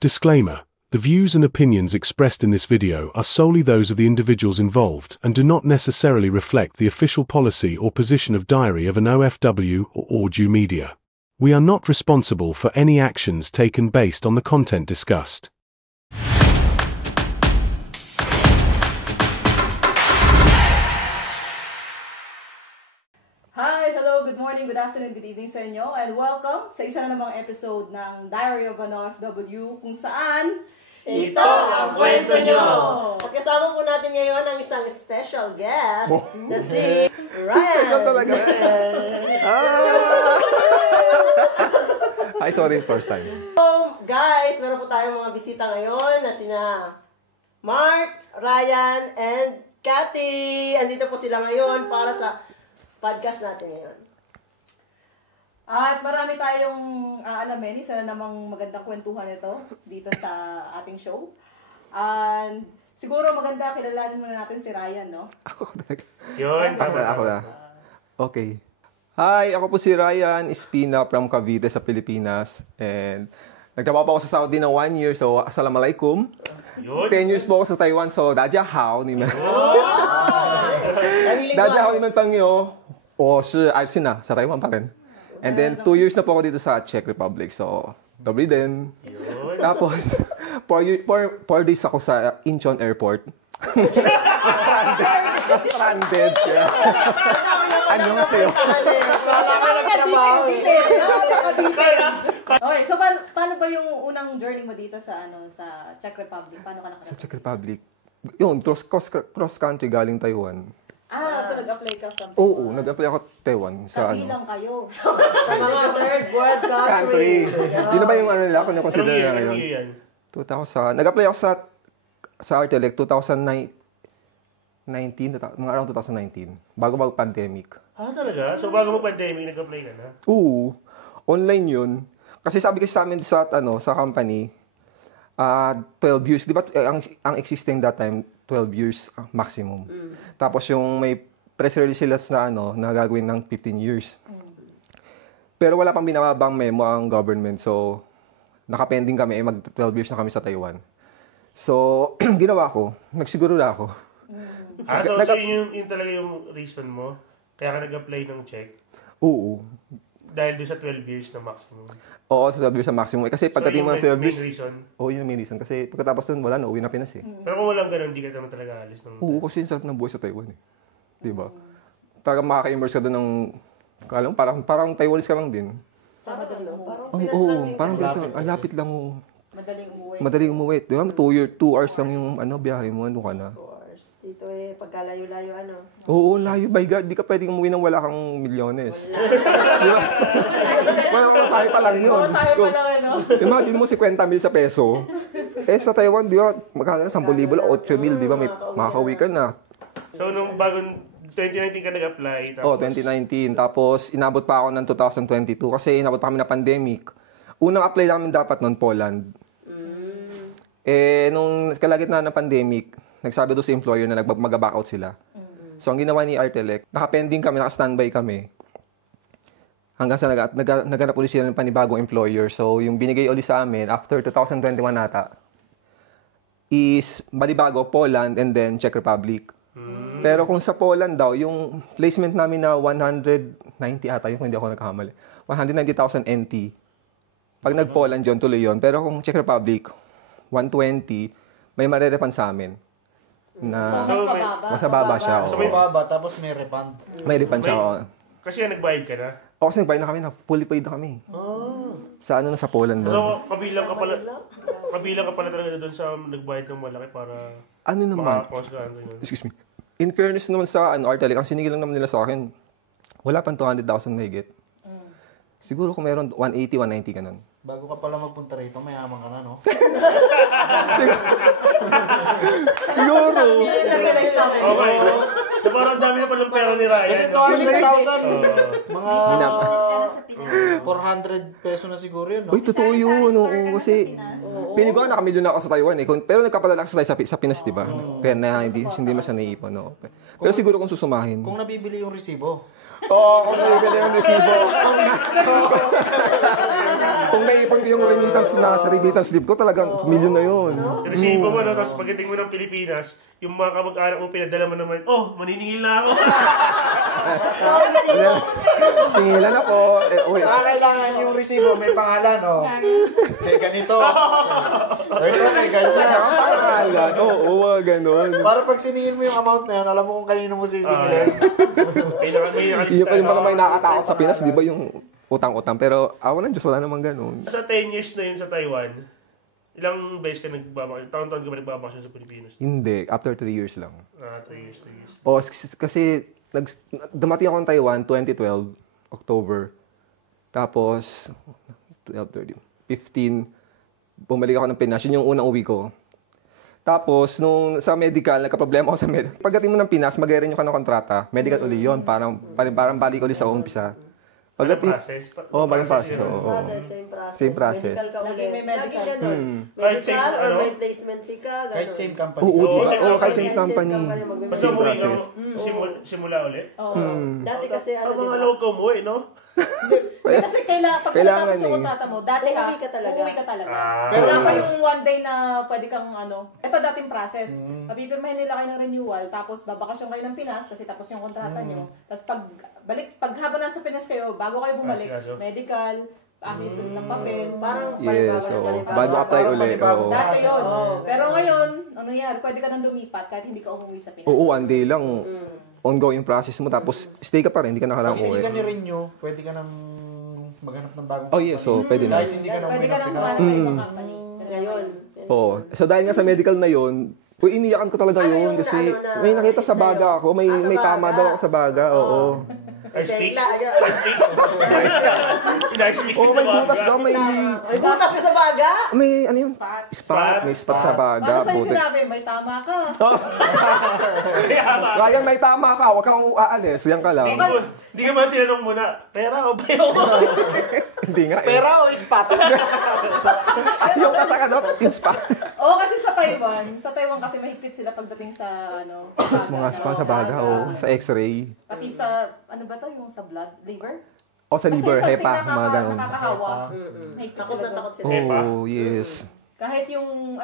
Disclaimer: the views and opinions expressed in this video are solely those of the individuals involved and do not necessarily reflect the official policy or position of Diary of an OFW or Audio Media. We are not responsible for any actions taken based on the content discussed. Hi, hello, good morning, good afternoon, good evening sa inyo, and welcome sa isa na namang episode ng Diary of an OFW kung saan ito ang kwento nyo! At kasama po natin ngayon ang isang special guest na si Ryan. Ikaw talaga. Ay, sorry, first time. So, guys, meron po tayong mga bisita ngayon na sina Mark, Ryan, and Cathy. Andito po sila ngayon para sa podcast natin ngayon. At marami tayong aalamin, isa na namang magandang kwentuhan ito dito sa ating show. And siguro maganda kilalanin muna natin si Ryan, no? Ako talaga. Yun, Ako na. Okay. Hi, ako po si Ryan Espina from Cavite sa Pilipinas. And nagtrabaho po ako sa Saudi na 1 year, so assalamualaikum. 10 years po ako sa Taiwan, so Daja Hao ni man. Daja Hao ni man Pangyo. O I sin na, sa Taiwan pa rin. And then 2 years na po ako dito sa Czech Republic, so doble din. Tapos 4 days ako sa Incheon Airport. Na-stranded. Ano nga sa'yo? Okay, so paano ba yung unang journey mo dito sa sa Czech Republic? Paano ka Sa Czech Republic? Yun, cross country galing Taiwan. So nag-apply ka from Taiwan? Oo, nag-apply ako Taiwan. Sabi lang kayo. Sa mga third world country. Yun na ba yung nila kung na-consider na ngayon? 2000. Nag-apply ako sa Artelec 2019, mga around 2019. Bago pandemic. Talaga? So bago mag-pandemic, nag-apply ka na? Oo. Online yun. Kasi sabi kasi sa amin sa company, 12 years. Di ba ang existing that time, 12 years maximum. Tapos yung may press release sila na gagawin ng 15 years. Pero wala pang binababang memo ang government. So, nakapending kami, mag 12 years na kami sa Taiwan. So, ginawa ko, nagsiguro na ako. So yun talaga yung reason mo? Kaya ka nag-apply ng check? Oo. Dahil doon sa 12 years na maximum? Oo, sa 12 years na maximum. Kasi pagdating mga 12 years... main reason? Oo, yun yung main reason. Kasi pagkatapos nun, wala na, uwi na Pinas eh. Pero kung walang ganun, hindi ka naman talaga alis ng... Oo, kasi yung sarap ng buhay sa Taiwan eh. Diba? Talagang makaka-immerse ka doon ng... Parang Taiwanese ka lang din. Parang Pinas lang. Ang lapit lang mo. Madaling umuwi. Diba? 2 hours lang yung biyahe mo. Ano ka na? Dito pagkalayo-layo Oo, layo. By God, di ka pwedeng umuwi nang wala kang milyones. Di ba? Walang masahe pa lang yun. Imagine mo 50,000 sa peso. Sa Taiwan, di ba, magkano na 10,000 lang, 8,000, di ba, makakauwi ka na. So, nung bagong 2019 ka nag-apply, tapos... 2019. Tapos, inabot pa ako ng 2022 kasi inabot pa kami na pandemic. Unang apply namin dapat noon, Poland. Nung kalagitnaan ng pandemic, nagsabi doon sa employer na mag-back out sila. So, ang ginawa ni Artelec, naka-pending kami, naka-standby kami. Hanggang sa naghanap ulit sila ng panibagong employer. So, yung binigay ulit sa amin, after 2021 nata, is balibago, Poland, and then Czech Republic. Pero kung sa Poland daw, yung placement namin na 190 ata, yung hindi ako nagkakamali, 190,000 NT. Pag nag-Poland yun, tuloy yun. Pero kung Czech Republic, 120, may marerefund sa amin. Na mas mababa siya. So may baba, tapos may refund. May refund siya. Kasi nagbayad ka na? Kasi nagbayad na kami, fully paid na kami. Sa sa Poland doon. So kabilang ka pala talaga doon sa nagbayad ng malaki para makakost ka. Excuse me. In fairness naman sa Artelec, ang sinigil lang naman nila sa akin, wala pang 200,000 na higit. Siguro kung meron 180, 190 ka nun. Bago ka pala magpunta rito, mayaman ka na, no? Siguro. Okay. Parang dami na palang pera ni Ryan. Kasi 200,000, mga 400 peso na siguro yun, no? Uy, totoo yun. Kasi piling ko nga nakamilyon na ako sa Taiwan eh. Pero nagkapadala sa Pinas, di ba? Kaya hindi mas naiipon. No? Pero siguro kung susumahin. Kung nabibili yung resibo. Oo, kung nabibili yung resibo. Kung naipon ko yung remittance na sa remittance slip ko, talagang milyon na yun. Resibo mo, no? Tapos pagdating mo ng Pilipinas, yung mga kamag-anak mo, pinadala mo naman, maniningil na ako. Singilan ako. Saka kailangan yung resibo, may pangalan, Kay ganito. Ito, kay ganito. Pangalan, oo, ganun. Para pag siningil mo yung amount na yun, alam mo kung kanino mo sisingilin. Yung pala may nakakatakot sa Pinas, di ba yung utang-utang. Pero awa ng Diyos, wala namang ganun. Sa 10 years na yun sa Taiwan, ilang beses ka nagbabakasyon? Taon-taon ka ba nagbabakasyon sa Pilipinas? Hindi, after 3 years lang. 3 years. Kasi dumating ako ng Taiwan 2012, October. Tapos, 12, 13, 15, bumalik ako ng Pinas. Yun yung unang uwi ko. Tapos, nung sa medical, nagka-problema ako sa medical. Pagdating mo ng Pinas, mag-renew ka ng kontrata. Medical uli yun. Parang balik ulit sa umpisa. Pagdating, bagong process. Same process. Lagi may medical. Medical or may placement fee ka. Kahit same company. Kahit same company. basta Same umuwi process. ka, simula ulit. Dati kasi Ang mga loko mo no? Hindi kasi pag Kailangan natapos yung eh. kontrata mo, dati Uuwi ka talaga. uuwi ka talaga. Pero Wala pa yung one day na pwede kang ito dating process. Papipirmahin nila kayo ng renewal, tapos babakasyon kayo ng Pinas kasi tapos yung kontrata nyo. Tapos pag habang nasa Pinas kayo, bago kayo bumalik, medical, ayos ulit ng papel. Parang Yes, bago apply ulit. Dati yun. Pero ngayon, ano nangyari? Pwede ka nang lumipat kahit hindi ka umuwi sa Pinas. Oo, one day lang. Ongoing process mo. Tapos, stay ka pa rin. Hindi ka na kailangan Pag hindi ka uwi. ni-renew, pwede ka nang maghanap ng bagong Oh, yes. So, pwede na. Kahit hindi ka nang Pwede ka nang Pinas. kumain ng ibang company. ngayon. Oo. So, dahil nga sa medical na yun, iniyakan ko talaga yun kasi may nakita sa baga ako. May tama daw ako sa baga. Oo. I speak. Oo, may butas daw. May Butas ka sa baga? ano yun? Spot. May spot sa baga. Paano sa'yo Buti. sinabi, may tama ka? Ryan, may tama ka. Huwag kang aalis. Yan ka lang. Hindi ka ba tinanong muna, pera o bayo? Hindi nga eh. Pera o spot? Yung kasak yung spot. Oo, kasi sa Taiwan kasi mahigpit sila pagdating sa Sa mga spa sa baga. Oo. Sa x-ray. Pati sa, ano ba to, yung sa blood, liver? O sa liver, Kasi hepa. Mga ganun. nakakahawa. Mahigpit Takot sila na doon. takot sila. Oo, yes. Kahit yung,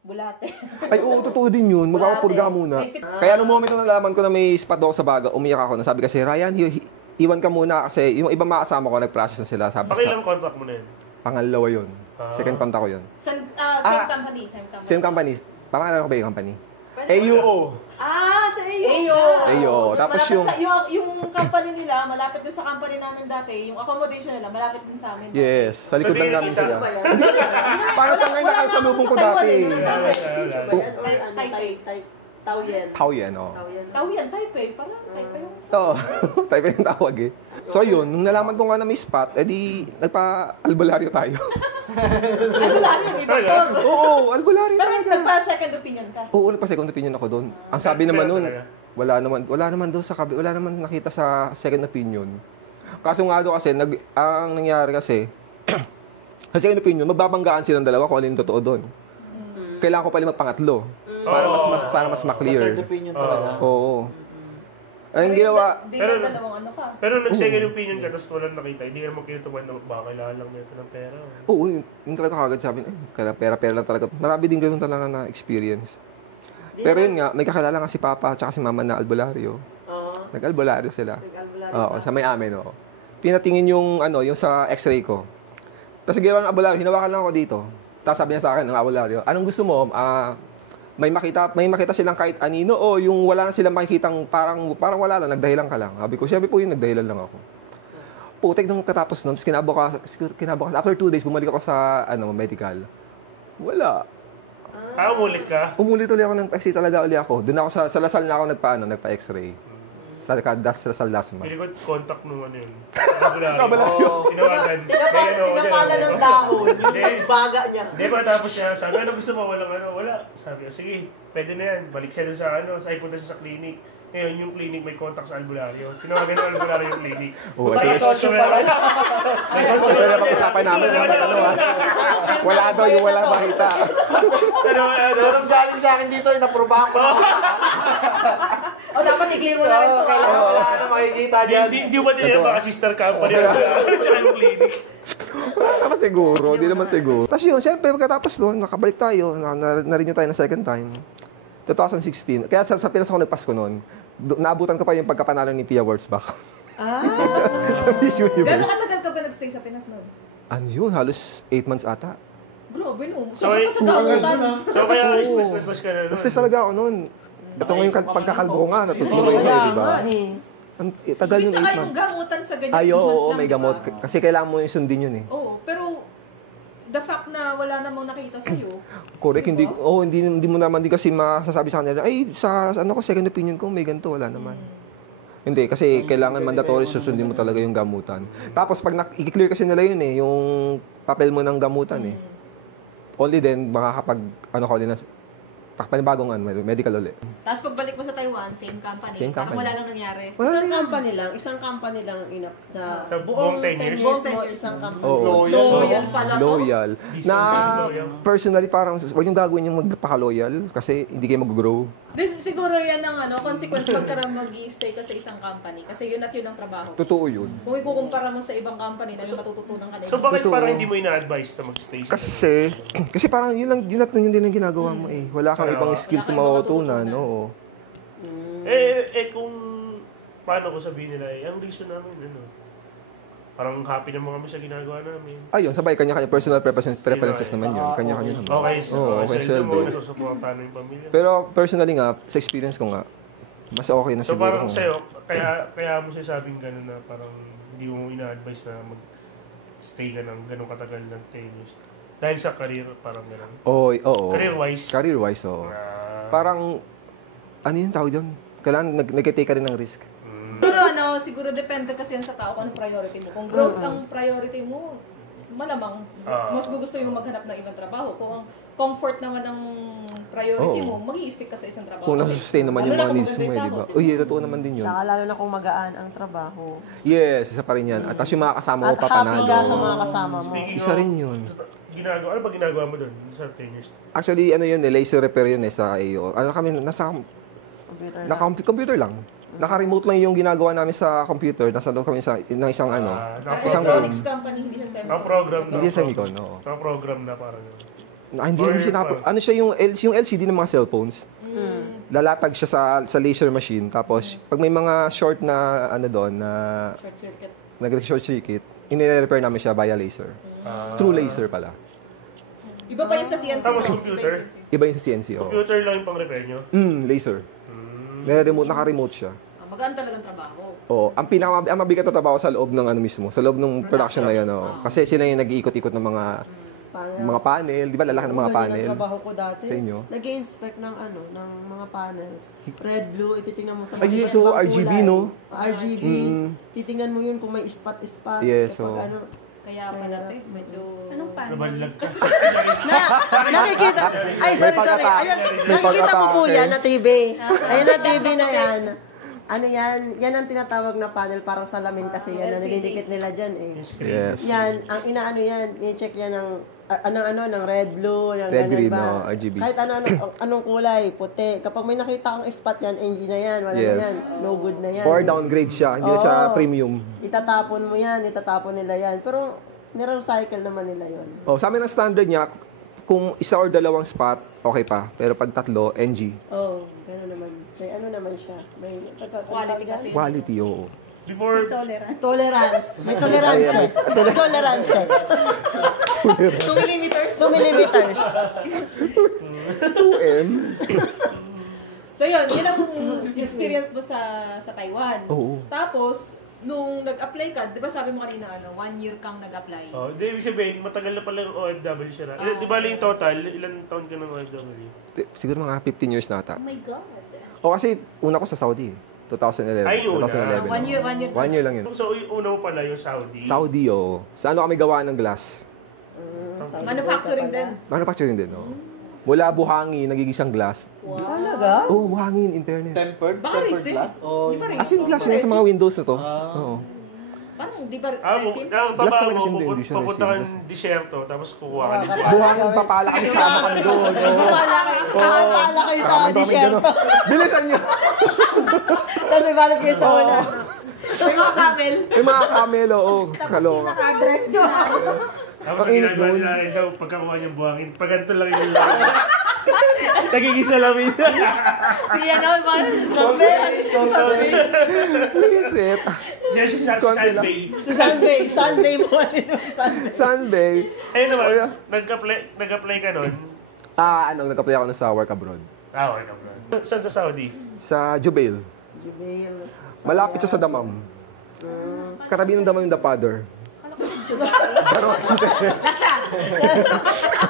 bulate. Ay, oo, totoo din yun. Magpapapurga ka muna. Kaya nung moment na nalaman ko na may spot daw sa baga, umiyak ako. Nasabi kasi, Ryan, iwan ka muna kasi yung ibang makasama ko, nag-process na sila. Sabi Pakilang contract mo na yun? Pangalawa yun. Second contact ko yun. Same company. Same company. Papangalan ko ba yung company? AUO. Sa iyo. AUO. Tapos yung company nila, malapit din sa company namin dati. Yung accommodation nila, malapit din sa amin. Yes, sa likod lang namin sila. Para sa ngayon nakasalubong ko Sa Taiwan dati. Taipei. Taoyen. oh. Taoyen, Taipei. Parang Taipei yung... Oo, tayo yung tawag eh. So yun, nung nalaman ko nga na may spot, edi nagpa-albularyo tayo. Albularyo, yung doktor. Oo, albularyo Pero tayo. nagpa-second opinion ka. Oo, nagpa-second opinion ako doon. Ang sabi naman noon, wala naman doon wala naman nakita sa second opinion. Kaso nga doon kasi, ang nangyari kasi, sa second opinion, magbabanggaan silang dalawa kung ano yung totoo doon. Kailangan ko pala magpangatlo. Para mas ma-clear. Third opinion talaga. Oo. Ang ginawa, Pero dalawang ano ka. Pero nag-second opinion ka, tapos walang nakita, hindi ka naman kinutuman na baka kailangan lang nito ng pera. oo, yung talaga kagad sabi, pera lang talaga. Marami din ganun talaga na experience. Pero yun nga, may kakilala nga si Papa at si Mama na albularyo. Nag-albularyo sila. Oo, sa may amin, oo. Pinatingin yung sa x-ray ko. Tapos ginawa ng albularyo, hinawakan lang ako dito. Tapos sabi niya sa akin, ng albularyo, anong gusto mo? May makita silang kahit anino o yung wala na silang makikitang parang wala lang, nagdahilan ka lang. Sabi ko, siyempre po yung nagdahilan lang ako. Putik nung katapos nun, kinabukas, after 2 days, bumalik ako sa medical. Wala. Umulit ka? Umulit ulit ako ng x-ray talaga ulit ako. Doon ako sa Lasal na ako nagpa-x-ray. Sa Lasal Lasma. Pili ko contact nung ano yun. Tinawagan. Tinapala ng dahon. Yung baga niya. Hindi ba tapos siya, sabi, ano gusto mo? Wala. Sabi ko, sige, pwede na yan. Balik siya dun sa punta siya sa clinic. Ngayon, yung clinic may contact sa albularyo. Tinawagan ng albularyo yung clinic. Para sosyo pala. Ito na pag-usapan namin. Wala daw yung wala makita. Parang galing sa akin dito, inaprobahan ko na. O dapat i-clear mo na rin ito. Wala na makikita dyan. Hindi ba din yan baka sister company? Tsaka yung clinic. Wala siguro, hindi naman siguro. Tapos yun, siyempre, pagkatapos doon, nakabalik tayo, na-renew tayo ng second time. 2016. Kaya sa Pinas ako nagpasko noon. Naabutan ko pa yung pagkapanalo ni Pia Wurzbach. Sa Miss Gano'ng Universe. katagal ka ba nag-stay sa Pinas nun? Ano yun? Halos 8 months ata. Grabe no. So, Sobrang pa sa gamutan. So kaya stress ka na nun. Stress talaga ako noon. Ito ngayon pagkakalbo ko nga, natutuloy na, di ba? Tagal yung 8 Tsaka yung months. gamutan sa ganyan, Ay, 6 months oo, lang, may diba? gamot. Kasi kailangan mo yung sundin yun eh. Oo, pero the fact na wala namang nakita sa'yo, Correct, hindi mo naman din kasi masasabi sa kanila, ay, sa ano ko, second opinion ko, may ganito, wala naman. Hindi, kasi kailangan mandatory susundin mo talaga yung gamutan. Tapos pag i-clear kasi nila yun eh, yung papel mo ng gamutan eh. Only then, makakapag, panibagong medical ulit. tapos pagbalik mo sa Taiwan, same company. Same Parang company. wala lang nangyari. Isang company lang inap sa Sa buong 10 years. mo, isang company. Oo. Loyal pala to. Loyal. Na personally parang huwag yung gagawin yung magpaka-loyal kasi hindi kayo mag-grow. Siguro yan ang consequence pagka mag-i-stay ka sa isang company. Kasi yun at yun ang trabaho. Totoo yun. Kung ikukumpara mo sa ibang company na may matututunan ka na So ibang bakit Totoo. parang hindi mo ina-advise na mag-stay siya? Kasi parang yun at yun din ang ginagawa mo eh. Wala kang ibang skills na matutunan. Oo. Kung paano ko sabihin nila ang reason namin, parang happy naman kami sa ginagawa namin. Ayun, sabay, kanya-kanya personal preferences naman yun. Kanya-kanya naman. Okay, okay, sweldo mo, sweldo. nasusuportahan mo yung pamilya. Pero personally nga, sa experience ko nga, mas okay na So siguro. parang sa'yo, kaya mo sinasabing gano'n na parang hindi mo ina-advise na mag-stay ka ng gano'ng katagal ng 10 years. Dahil sa career, parang gano'n. Oo. Career-wise? Career-wise, oo. Parang, ano yung tawag doon? Kailangan nag-take ka rin ng risk. Pero siguro depende kasi yan sa tao kung ano priority mo. Kung growth ang priority mo, malamang mas gusto yung maghanap ng ibang trabaho. Kung ang comfort naman ang priority mo, mag-i-stick ka sa isang trabaho. Kung nasa-sustain naman yung mga needs mo, di ba? Uy, totoo naman din yun. Tsaka lalo na kung magaan ang trabaho. Yes, isa pa rin yan. At tapos yung mga kasama mo At papanalo. happy ka sa mga kasama mo. Isa rin yun. Ano ba ginagawa mo doon sa 10 years? Actually, laser repair yun sa AO. Nasa computer lang. Naka-remote lang yung ginagawa namin sa computer. Nasa loob kami ng isang isang electronics company, hindi siya semi. Program na. Hindi semicon, oo. Program na parang Hindi siya ano siya yung LCD ng mga cellphones. Lalatag siya sa laser machine. Tapos, pag may mga short na doon na Short circuit. nag-short circuit, i-repair namin siya via laser. True laser pala. Iba pa yung sa CNC. Tapos no? computer? Iba yung CNC. Iba yung sa CNC, oo. Computer lang yung pang-repair nyo? Laser. Naka-remote siya. Magaan talagang trabaho. Oo. Ang mabigat na trabaho sa loob ng mismo, sa loob ng production na yun. Kasi sila yung nag-iikot-ikot ng mga panel. Di ba lalaki ng mga panel? Yung trabaho ko dati. Sa inyo? Nag-inspect ng ng mga panels. Red, blue, ititingnan mo sa Ay, iba't so ibang RGB, kulay. no? RGB. Titingnan mo yun kung may spot-spot. Yes, Kapag so. Kaya pala, medyo... Anong pan? Nabalag ka. Nakikita. Ay, sorry. Ayun, nakikita mo po yan na TV. Ayun na TV na yan. Ano yan? Yan ang tinatawag na panel. Parang salamin kasi yan. Na nilidikit nila dyan eh. Yes. Yan. Ang inaano yan. I-check yan ng red, blue, ng Red, ganun green, ba? RGB. Kahit anong kulay, puti. Kapag may nakita kang spot yan, NG na yan. Wala na Yes. yan. No good na yan. Or downgrade siya. Hindi na siya premium. Itatapon mo yan. Itatapon nila yan. Pero nire-recycle naman nila yon. Sa amin ang standard niya, kung isa or dalawang spot, okay pa. Pero pag tatlo, NG. Gano'n naman. May ano naman siya. May Quality kasi. Quality, oo. Before, tolerance. May tolerance eh. Tolerance eh. 2 millimeters. 2 millimeters. 2M? So yun ang experience mo sa Taiwan. Oo. Tapos, nung nag-apply ka, di ba sabi mo kanina, 1 year kang nag-apply? hindi, ibig sabihin, matagal na pala yung OFW siya. Di ba yung total, ilan taon ka ng OFW? Siguro mga 15 years na ata. Oh my God. Kasi una ko sa Saudi. 2011. Ay, una. 2011. 1 year. 1 year lang yun. So, una mo pala yung Saudi. Saudi, oo. Sa ano kami gawa ng glass? Manufacturing din. Manufacturing din, oo. Mula buhangin, nagigisang glass. Talaga? Oo, buhangin, in fairness. Baka resin. Di ba resin? As in glass yun sa mga windows na to. Oo. Parang, di ba resin? Glass talaga siya, hindi siya Papunta resin. kang disyerto, tapos kukuha ka ng Buhangin, papala kami, sama kami doon. Pala kayo sa Ang daming disyerto. gano'n. Bilisan nyo! Tapos may balot kayo sa una. May mga camel. May mga camel, oo. Tapos Kaloka. yung naka-dress dyan. Tapos Ang ang init ginagawa nun. nila rin daw, pagkakuha niyang buhangin, pag ganito lang yung nagiging salamin. Si ano, man? Visit. Siya sa Konti lang. Sunday. Sunday boy. Sunday. Ayun naman, Oh, yeah. nag-apply ka nun. Nag-apply ako na sa work abroad. Okay na bro. Saan sa Saudi? Sa Jubail. Malapit siya sa Damam. Katabi ng Damam yung The Father.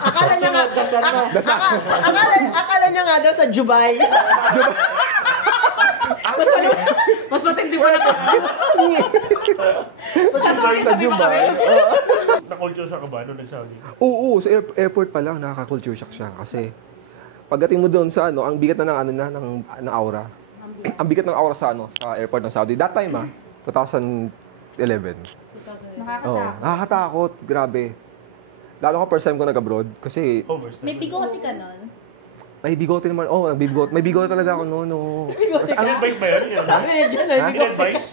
Akala niya nga, akala niya nga daw sa Dubai. Mas matindi pa na Sa Dubai. Na-culture sa ka ba nung nag-Saudi? Oo, sa airport pa lang nakaka-culture shock siya kasi pagdating mo doon sa ang bigat na ng aura. Ang bigat ng aura sa sa airport ng Saudi. That time 2011. Oh, nakakatakot, grabe. Lalo ko first time ko nag-abroad kasi May bigote ka nun? may bigote naman. Oh, may bigote talaga ako noon. Kasi In-advice ba yun? In-advice?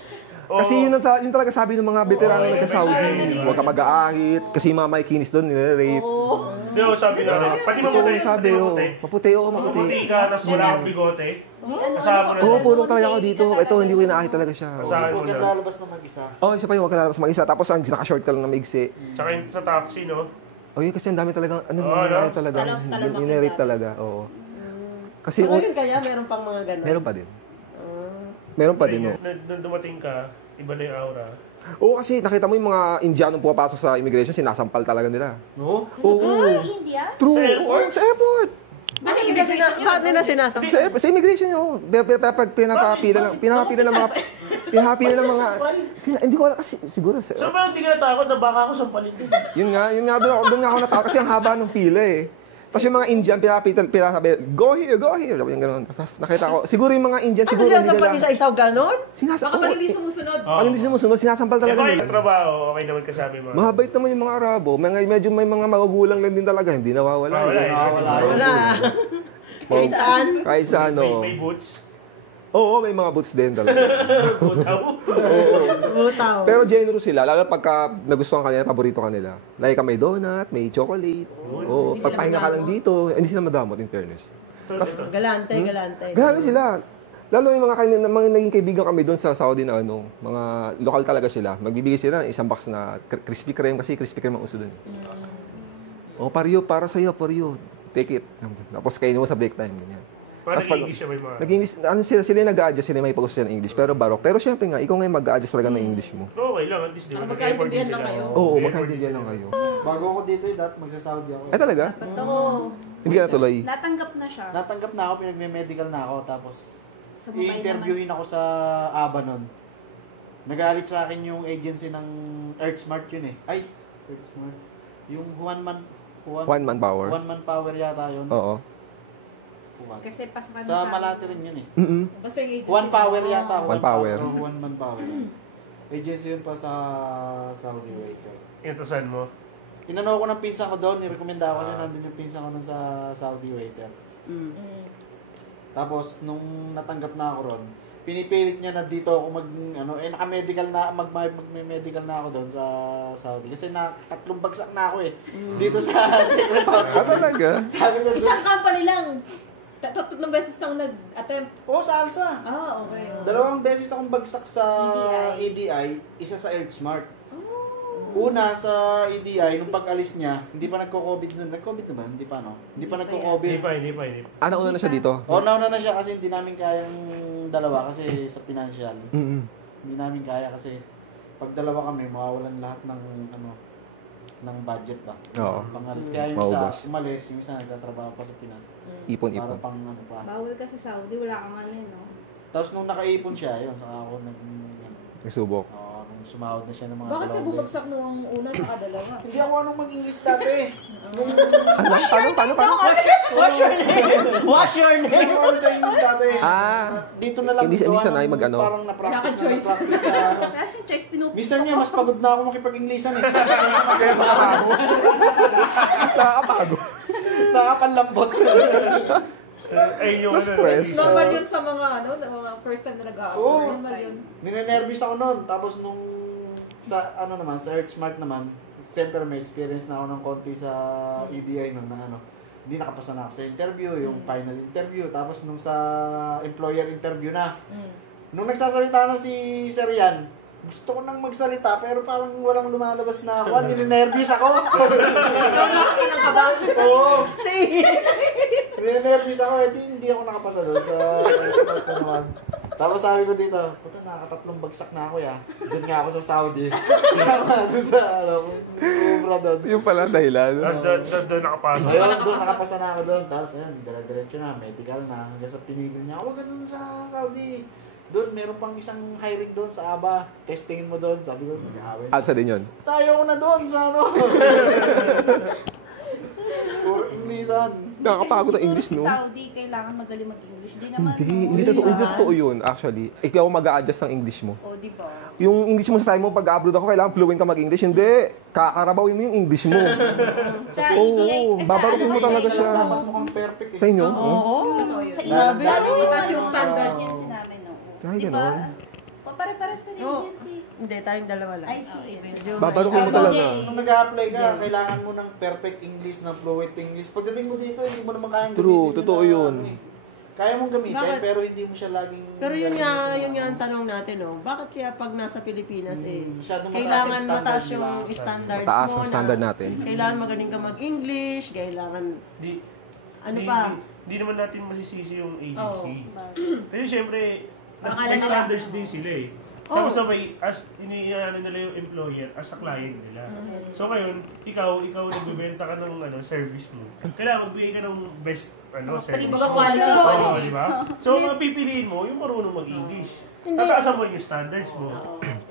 Kasi yun talaga sabi ng mga veterano na nagka-Saudi. Huwag ka mag-aahit. Kasi yung mga makikinis doon, nire-rape. Hindi, sabi na, pati maputi. Sabi, maputi. Maputi ka, tapos wala kang bigote. Kasama mo na. Oo, puro talaga ako dito. Ito, hindi ko inaahit talaga siya. Kasama mo Huwag kang na. lalabas na mag-isa. Oh, isa pa yung huwag ka lalabas mag-isa. Tapos ang naka-short ka lang na maigsi. Tsaka yung sa taxi, no? Oh, yun kasi ang dami talagang, talaga. Talamak Nire-rape talaga, oo. Kasi, Ngayon kaya meron pang mga ganun. meron pa din. Meron pa din, no? Nung dumating ka, iba na yung aura. Oo, kasi nakita mo yung mga Indianong pumapasok sa immigration, sinasampal talaga nila. No? Oo. India? True. Sa airport? Sa airport. Bakit nila sinasabi? Sa immigration yun. Pag pinapapila ng mga... Hindi ko alam kasi siguro. So ba hindi ka natakot na baka ako sampalin din? Yun nga doon nga ako natakot kasi ang haba ng pila eh. Tapos yung mga Indian, sabi, go here. Sabi yung gano'n. Tapos nakita ko, siguro yung mga Indian, Ano siguro siya hindi sa nila... pag-isa-isaw ganon? Baka pag hindi sumusunod. Pag hindi sumusunod, sinasampal Eh, talaga bakit nila. yung trabaho? Okay naman kasabi mo. Mahabait naman yung mga Arabo. Medyo may mga magugulang lang din talaga. Hindi nawawala. Wala eh. Wala. Kahit saan? Kahit sa ano. May boots. Oo, may mga boots din talaga. Butaw. Butaw. Pero generous sila, lalo pagka nagustuhan kanila, paborito kanila. Like may donut, may chocolate. Oo, pagpahinga ka lang dito, hindi sila madamot in fairness. Tapos, Galante. gano'n sila. Lalo yung mga naging kaibigan kami doon sa Saudi na mga lokal talaga sila. Magbibigay sila ng isang box na Krispy Kreme kasi Krispy Kreme ang uso doon. Oh, para sa'yo, Paryo. Take it. Tapos kainin mo sa break time, ganyan. Parang Tapos pag- English siya may mga... Nag-English, sila yung nag-a-adjust, sila may pag-uso sila ng English. Pero barok. Pero syempre nga, ikaw ngayon mag-a-adjust talaga ng English mo. Okay lang, at least di ba? Ano, magkaintindihan lang kayo? Oo, magkaintindihan lang kayo. Bago ako dito, magsa-Saudi ako. Ay talaga? Ba't ako? Hindi ka natuloy? Natanggap na siya. Natanggap na ako, pinagme-medical na ako, tapos Sa Mumbai i-interviewin ako sa ABA nun. Nagalit sa akin yung agency ng EarthSmart yun eh. Ay, EarthSmart. Yung one One-man power? man power yata yun. Oo. Kasi pasakan Sa Malate rin yun eh. Basta yung agency. One power yata. One power. One man power. Agency yun pa sa Saudi Waiter. Inatasan mo. Inano ko ng pinsan ko doon, nirekomenda ako kasi nandun yung pinsan ko doon sa Saudi Waiter. Tapos, nung natanggap na ako ron, pinipilit niya na dito ako naka-medical na, mag-medical na ako doon sa Saudi. Kasi tatlong bagsak na ako eh. Dito sa Czech Republic. talaga? Sabi ko, Isang company lang. Tatlong beses kang nag-attempt. oh, sa ALSA. Okay. 2 beses akong bagsak sa EDI, isa sa EarthSmart. Una sa EDI, nung pag-alis niya, hindi pa nagko-COVID nun. Nag-COVID na ba? Hindi pa, no? Hindi pa nagko-COVID. Hindi pa. Nauna na siya dito? Oo, nauna na siya kasi hindi namin kayang dalawa kasi sa financial. Hindi namin kaya kasi pag dalawa kami, mawawalan lahat ng ng budget ba? Oo. Pangalis. Kaya yung Maubos. isa umalis, yung isa nagtatrabaho pa sa Pinas. Para Ipon-ipon. pang pa. Bawal ka sa Saudi, wala kang no? Tapos nung nakaipon siya, yun, saka ako Nagsubok. nung sumahod na siya ng mga Bakit ka dalawang bumagsak nung una sa dalawa? beses. Hindi ako anong mag-English dati. Paano? What's your name? Hindi ako sa English dati. Dito na lang. Hindi gawa sanay ng mag-ano. Parang na-practice Naka-choice. na. Wala siyang choice, pinuputok. Minsan niya, mas pagod na ako makipag-Englishan eh. Nakakapagod. Nakapanlambot. Ay, yung stress. Normal yun sa mga mga first time na nag-a-apply. Oo. Normal yun. Ninenervous ako noon. Tapos nung sa sa Earth Smart naman, siyempre may experience na ako ng konti sa EDI nun na hindi nakapasa na ako sa interview, yung final interview. Tapos nung sa employer interview na, nung nagsasalita na si Sir Yan, gusto ko nang magsalita pero parang walang lumalabas na ako. Ninenervous ako. Ang kabash. Oo. Ninenervous ako. Hindi ako nakapasa doon sa Earth naman. Tapos sabi ko dito, puta, nakakatatlong bagsak na ako ya. Doon nga ako sa Saudi. Doon sa, sobra doon. Yung pala dahilan. Tapos doon nakapasok. Ayun, doon nakapasa na ako doon. Tapos ayun, dire-diretso na, medical na. Hanggang sa pinigil niya, huwag ka doon sa Saudi. Doon, meron pang isang hiring doon sa ABA. Testingin mo doon. Sabi ko, mag-awin. Alsa din yun. Tayo ko na doon sa Puro Inglesan. Nakakapagod ang English, no? Siguro sa Saudi, kailangan magaling mag-English. Di naman. Hindi totoo yun, actually. Ikaw mag-a-adjust ng English mo. O, di ba? Yung English mo sa time mo, pag-upload ako, kailangan fluent ka mag-English. Hindi, kakarabawin mo yung English mo. Sa Oo, babarutin mo talaga siya. Dapat mukhang perfect eh. Sa inyo? Oo. Totoo yun. Sa Grabe. Lalo Itaas yung standard. yun sinabi, no? Ay, Di ba? ganon. O, pare-pares na Oo. agency. Hindi, tayong dalawa lang. I see. Babarutin mo talaga. Kung nag-a-apply ka, kailangan mo ng perfect English, ng fluent English. Pagdating mo dito, hindi mo naman kayang True, gamitin totoo na, yun. Kaya mong gamitin, Bakit? pero hindi mo siya laging... Pero yun nga ang tanong natin, no? Bakit kaya pag nasa Pilipinas, masyadong mataas kailangan yung mataas standard yung nila. standards mo Mataas ang standard natin. Kailangan magaling ka mag-English, kailangan, ano Di- pa? Di naman natin masisisi yung agency. Oo. Kasi syempre, Pangalan may nila. standards din sila eh. Sabay-sabay, as iniano nila yung employer as a client nila. So ngayon, ikaw nagbebenta ka ng service mo. Kailangan magbigay ka ng best service. Kumbaga mo. quality. Oo, di ba? So mga pipiliin mo, yung marunong mag-English. Hindi. Tataasan mo yung standards mo.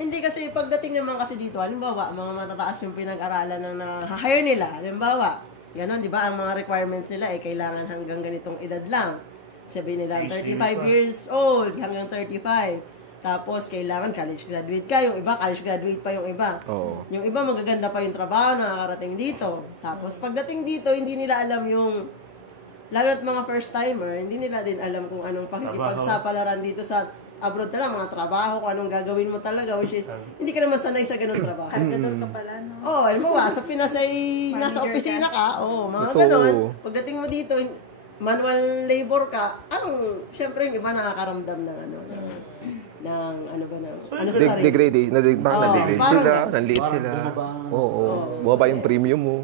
Hindi kasi pagdating naman kasi dito, halimbawa, mga matataas yung pinag-aralan na na-hire nila. Halimbawa, gano'n, di ba, ang mga requirements nila kailangan hanggang ganitong edad lang. Sabihin nila, Age 35 limit pa. years old, hanggang 35. Tapos, kailangan college graduate ka. Yung iba, college graduate pa yung iba. Oo. Yung iba, magaganda pa yung trabaho, nakakarating dito. Tapos, pagdating dito, hindi nila alam yung, lalo at mga first-timer, hindi nila din alam kung anong pakikipagsapalaran dito sa abroad talaga, mga trabaho, kung anong gagawin mo talaga, which is, hindi ka naman sanay sa ganun trabaho. Kargador ka pala, no? Oo, halimbawa, sa Pinas ay nasa Manager opisina ka, mga Totoo. ganon. Pagdating mo dito, manual labor ka, syempre yung iba nakakaramdam ng sa sarili. Degrade, na-degrade parang sila, ganun. nanliit sila. bumaba. Oo, bumaba yung premium mo.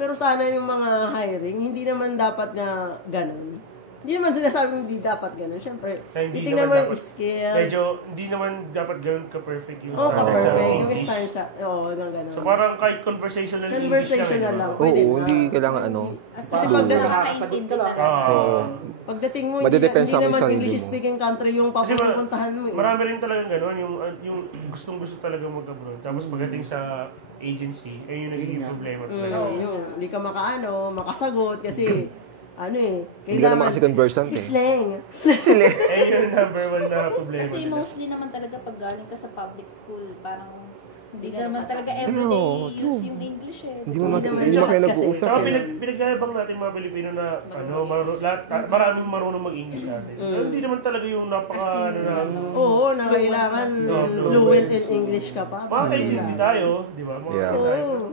Pero sana yung mga hiring, hindi naman dapat na ganun. Hindi naman sinasabing hindi dapat ganun. Siyempre, Hindi titingnan mo naman yung dapat- skill. Medyo, hindi naman dapat ganun ka-perfect yung Oo, standards sa ka-perfect. Yung English. style siya. Oo, ganun. So parang kahit conversational Conversational lang. Oo, Pwede na. hindi kailangan Kasi Kasi pag pag- nakakaintindi talaga. Oo. Pagdating mo, Madedepende hindi sa naman sarili mo. English-speaking country yung Kasi papupuntahan mo. marami rin talagang gano'n, yung gustong-gusto talaga mag-abroad. Tapos pagdating sa agency, yung nagiging problema talaga. Hindi ka makasagot kasi Hindi ka kailangan naman kasi conversant eh. slang. Yung number one na problema. Kasi nila. mostly naman talaga pag galing ka sa public school, parang hindi Hindi naman naman talaga Oo, everyday true. use yung English eh. Hindi mo Hindi naman kayo lahat nag-uusap Saka eh. pinagyayabang natin mga Pilipino na maraming marunong mag-English natin. Pero hindi naman talaga yung napaka Oo, na kailangan fluent in English ka pa. makakaintindi tayo, di ba? Yeah. Tayo. Oo.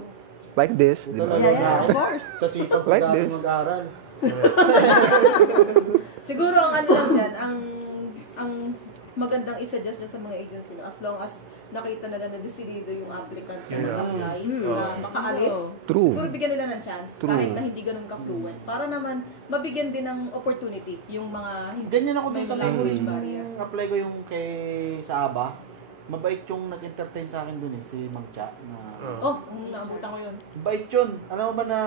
Like this, di ba? Yeah, of course. Sa sipag Like like this. mag-aaral. Siguro ang ano lang dyan, ang magandang i-suggest dyan sa mga agency na as long as nakita nila na decidido yung applicant na Yeah. mag-apply, na makaalis, True. siguro bigyan nila ng chance True. kahit na hindi ganun ka-fluent. Para naman mabigyan din ng opportunity yung mga hindi Ganyan ako dun may sa language barrier. apply ko yung sa ABA. Mabait yung nag-entertain sa akin dun si Mang Cha. Oh, naabutan ko yun. Bait yun. Alam mo ba na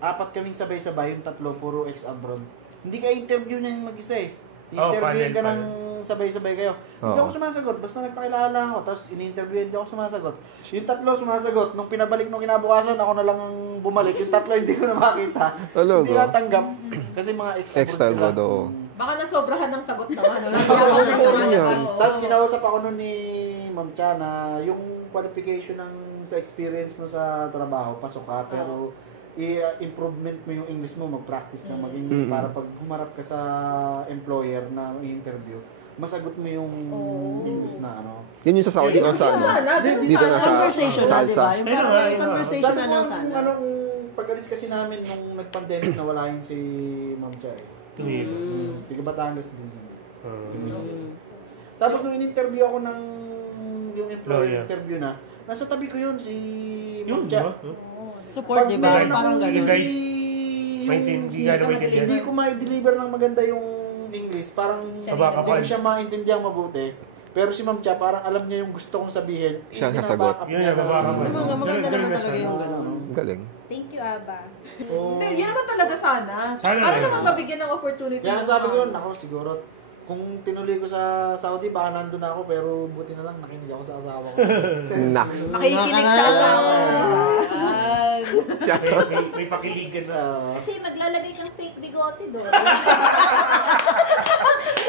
4 kaming sabay-sabay, yung 3 puro ex-abroad. Hindi ka interview niya yung mag-isa eh. I-interviewin panel, ka ng sabay-sabay kayo. Hindi Oo. ako sumasagot. Basta nagpakilala ako. Tapos ini-interview hindi ako sumasagot. Yung 3 sumasagot. Nung pinabalik nung kinabukasan, ako na lang ang bumalik. Yung 3 hindi ko na makita. Talaga? Hindi natanggap. Kasi mga ex-abroad Extra-abroad, sila. oo. Baka nasobrahan ng sagot naman. yan. Tapos kinausap ako nun ni Ma'am Cha na yung qualification ng sa experience mo sa trabaho, pasok ka, pero i-improvement mo yung English mo, mag-practice na mag-English para pag humarap ka sa employer na interview, masagot mo yung English na ano. Yun yung sa Saudi o sa ano? Dito na sa Conversation na, di ba? Yung parang conversation na lang sana. Ano, kung pag-alis kasi namin nung nag-pandemic na wala yun si Ma'am Cha eh. Tiga Batangas din. Tapos nung in-interview ako ng yung employer interview na, nasa tabi ko yun si Ma'am Cha. Support, di ba? Parang gano'n. Hindi ko ma-deliver ng maganda yung English. Parang hindi ko siya maintindihan mabuti. Pero si Ma'am Cha, parang alam niya yung gusto kong sabihin. Siya kasagot. Maganda naman talaga yung gano'n. Galing. Thank you, Aba. Hindi, yun naman talaga sana. Sana Para na naman mabigyan ng opportunity. Kaya sabi ko yun, ako siguro, kung tinuloy ko sa Saudi, baka nandun ako, pero buti na lang, nakinig ako sa asawa ko. Next. Makikinig sa asawa. May pakiligan na. Kasi maglalagay kang fake bigote doon.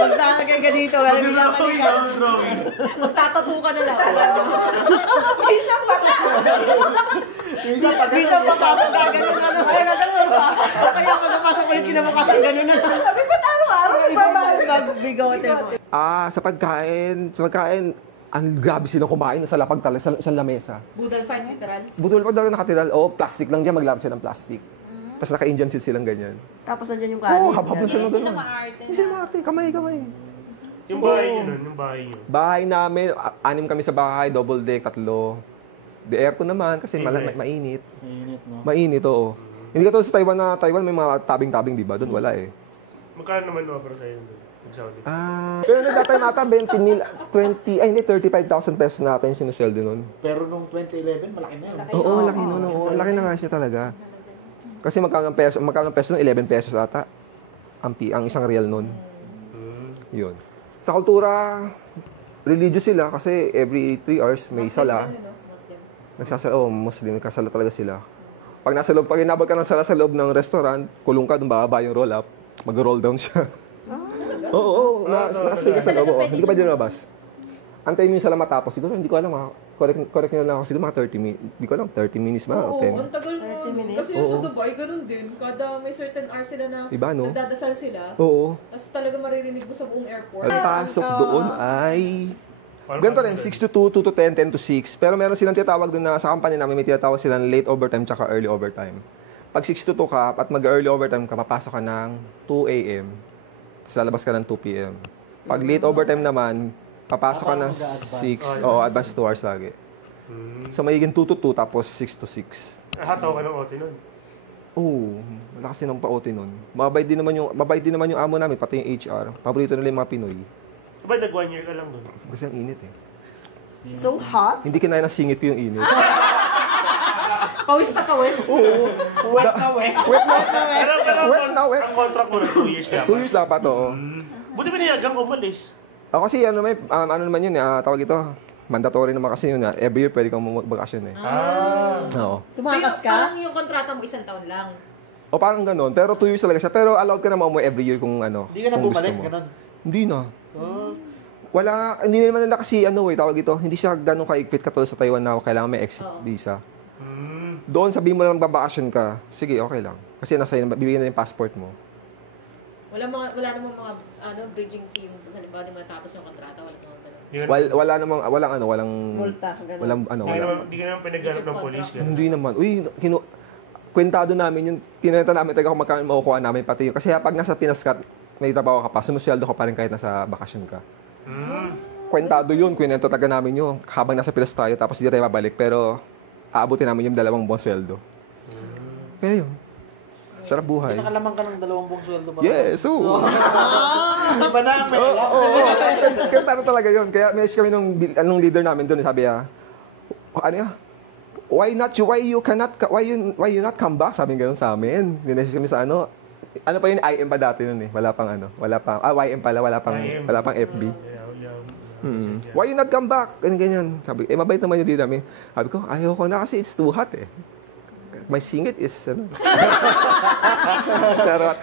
Pag nalagay ka dito, wala biglang kalikan. Magtatato ka na lang. Isang pata. Isang pag Isang pata. Gano'n na. Ay, gano'n pa. Kaya pagkapasok ulit kinamakasan, gano'n na. Sabi pa araw-araw, nagbabigote mo. Sa pagkain, ang grabe silang kumain sa lapag talaga, sa lamesa. Budal fight literal. Budol pa daw nakatiral, plastic lang dyan, maglarap siya ng plastic. Tapos naka-Indian seat silang ganyan. Tapos nandiyan yung kanin. Habang na sila Hindi sila ganun. maarte Hindi sila maarte, kamay. Yung bahay nyo nun, yung bahay nyo. Bahay namin, 6 kami sa bahay, double deck, 3. The aircon naman, kasi mainit. Mainit, no? Mainit, oo. Hindi ka tulad sa Taiwan may mga tabing-tabing, di ba? Doon wala eh. Magkano naman offer sa'yo doon? Saudi. Pero nagtatime ata 35,000 pesos natin yung sinusweldo nun. Pero nung 2011, malaki na yun. Oo, laki nun. Laki na nga siya talaga. Kasi magkano ng peso nun? 11 pesos ata. Ang isang real nun. Yun. Sa kultura, religious sila kasi every 3 hours may sala. Muslim. Kasala talaga sila. Pag inabot ka ng sala sa loob ng restaurant, kulong ka, dun bababa yung roll-up, mag-roll down siya. Oo, nakastay ka sa loob. Hindi ka pwede lumabas. Antayin mo yung sala matapos. Siguro, hindi ko alam correct nyo lang ako. Siguro mga 30 minutes. Hindi ko alam, 30 minutes ba? Oo, 10. ang tagal mo. Kasi yung sa Dubai, ganun din. Kada may certain hours sila na Diba, no? nagdadasal sila. Oo. Tapos talaga maririnig mo sa buong airport. Ang pasok doon ay... Ganito rin, 6 to 2, 2 to 10, 10 to 6. Pero meron silang tinatawag doon na sa company namin, may tinatawag silang late overtime tsaka early overtime. Pag 6 to 2 ka at mag-early overtime ka, papasok ka ng 2 a.m. Tapos lalabas ka ng 2 p.m. Pag late overtime naman, papasok ka ng 6 o advance 2 hours lagi. So magiging 2 to 2 tapos 6 to 6. Hataw ka ng OT nun. Oo, wala kasi ng pa-OT nun. Mabait din naman yung amo namin, pati yung HR. Paborito nila yung mga Pinoy. Diba nag 1 year ka lang doon? Kasi ang init eh. So hot? Hindi kinaya ng singit ko yung init. Pawis na pawis. Oo. Wet na wet. Pero Wet na wet. ang contract mo na 2 years dapat. 2 years dapat, oo. Buti ba niyagang umalis? Kasi ano naman yun, tawag ito, mandatory naman kasi yun, every year pwede kang magbakasyon eh. Oo. Tumakas ka? Parang yung kontrata mo 1 taon lang. O parang ganun, pero 2 years talaga siya. Pero allowed ka na umuwi every year kung ano, Hindi ka na kung gusto bumalik, mo. ganun. Hindi na. Hindi naman nila kasi tawag ito, hindi siya ganun ka-equip katulad sa Taiwan na kailangan may exit visa. Doon sabihin mo lang magbabakasyon ka, sige, okay lang. Kasi nasa bibigyan na yung passport mo. Wala namang mga bridging fee, halimbawa di matapos yung kontrata, Walang Multa, ganun. walang Hindi ka naman pinaghanap ng polis. Hindi naman. Kwentado namin yung tinenta namin taga kung magkano makukuha namin pati yun. Kasi pag nasa Pinas ka, may trabaho ka pa, sumusweldo ka pa rin kahit nasa bakasyon ka. Kwentado yun, kwento taga namin yun. Habang nasa Pinas tayo, tapos hindi tayo babalik. Pero aabutin namin yung 2 buwang sweldo. Kaya yun. Sarap buhay. Pinakalamang ka ng 2 buwang sweldo ba? Yes, oo. Iba na ang may alam. Oo. Kwentado talaga yun. Kaya message kami nung leader namin doon, sabi why you not come back? Sabi gano'n sa amin. Message kami sa ano pa yun, IM pa dati nun eh. Wala pang YM pala, wala pang FB. Why you not come back? Ganyan. Sabi, mabait naman yung leader namin. Sabi ko, ayoko na kasi it's too hot eh. My singit is, Charot.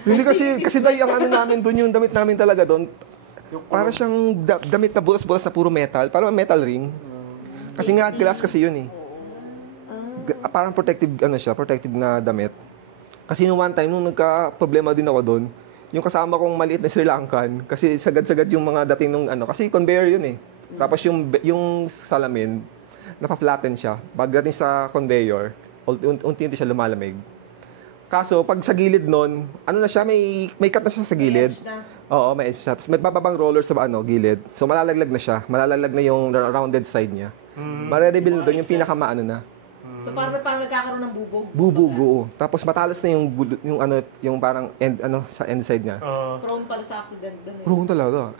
Hindi kasi dahil ang namin doon, yung damit namin talaga doon, para siyang damit na bulas-bulas na puro metal. Parang metal ring. Kasi nga, glass kasi yun eh. parang protective, protective na damit. Kasi nung one time, nung nagka-problema din ako doon, yung kasama kong maliit na Sri Lankan, kasi sagad-sagad yung mga dating nung kasi conveyor yun eh. Tapos yung salamin, napa-flatten siya. Pagdating sa conveyor, unti-unti siya lumalamig. Kaso, pag sa gilid nun, na siya, may cut na siya sa gilid. Oo, may edge siya. Tapos may bababang roller sa gilid. So, malalaglag na siya. Malalaglag na yung rounded side niya. Mare-reveal doon yung pinakamaano na. So parang nagkakaroon ng bubog. Bubog, oo. Tapos matalas na yung parang end, sa end side niya. Prone pala sa accident doon. Prone talaga.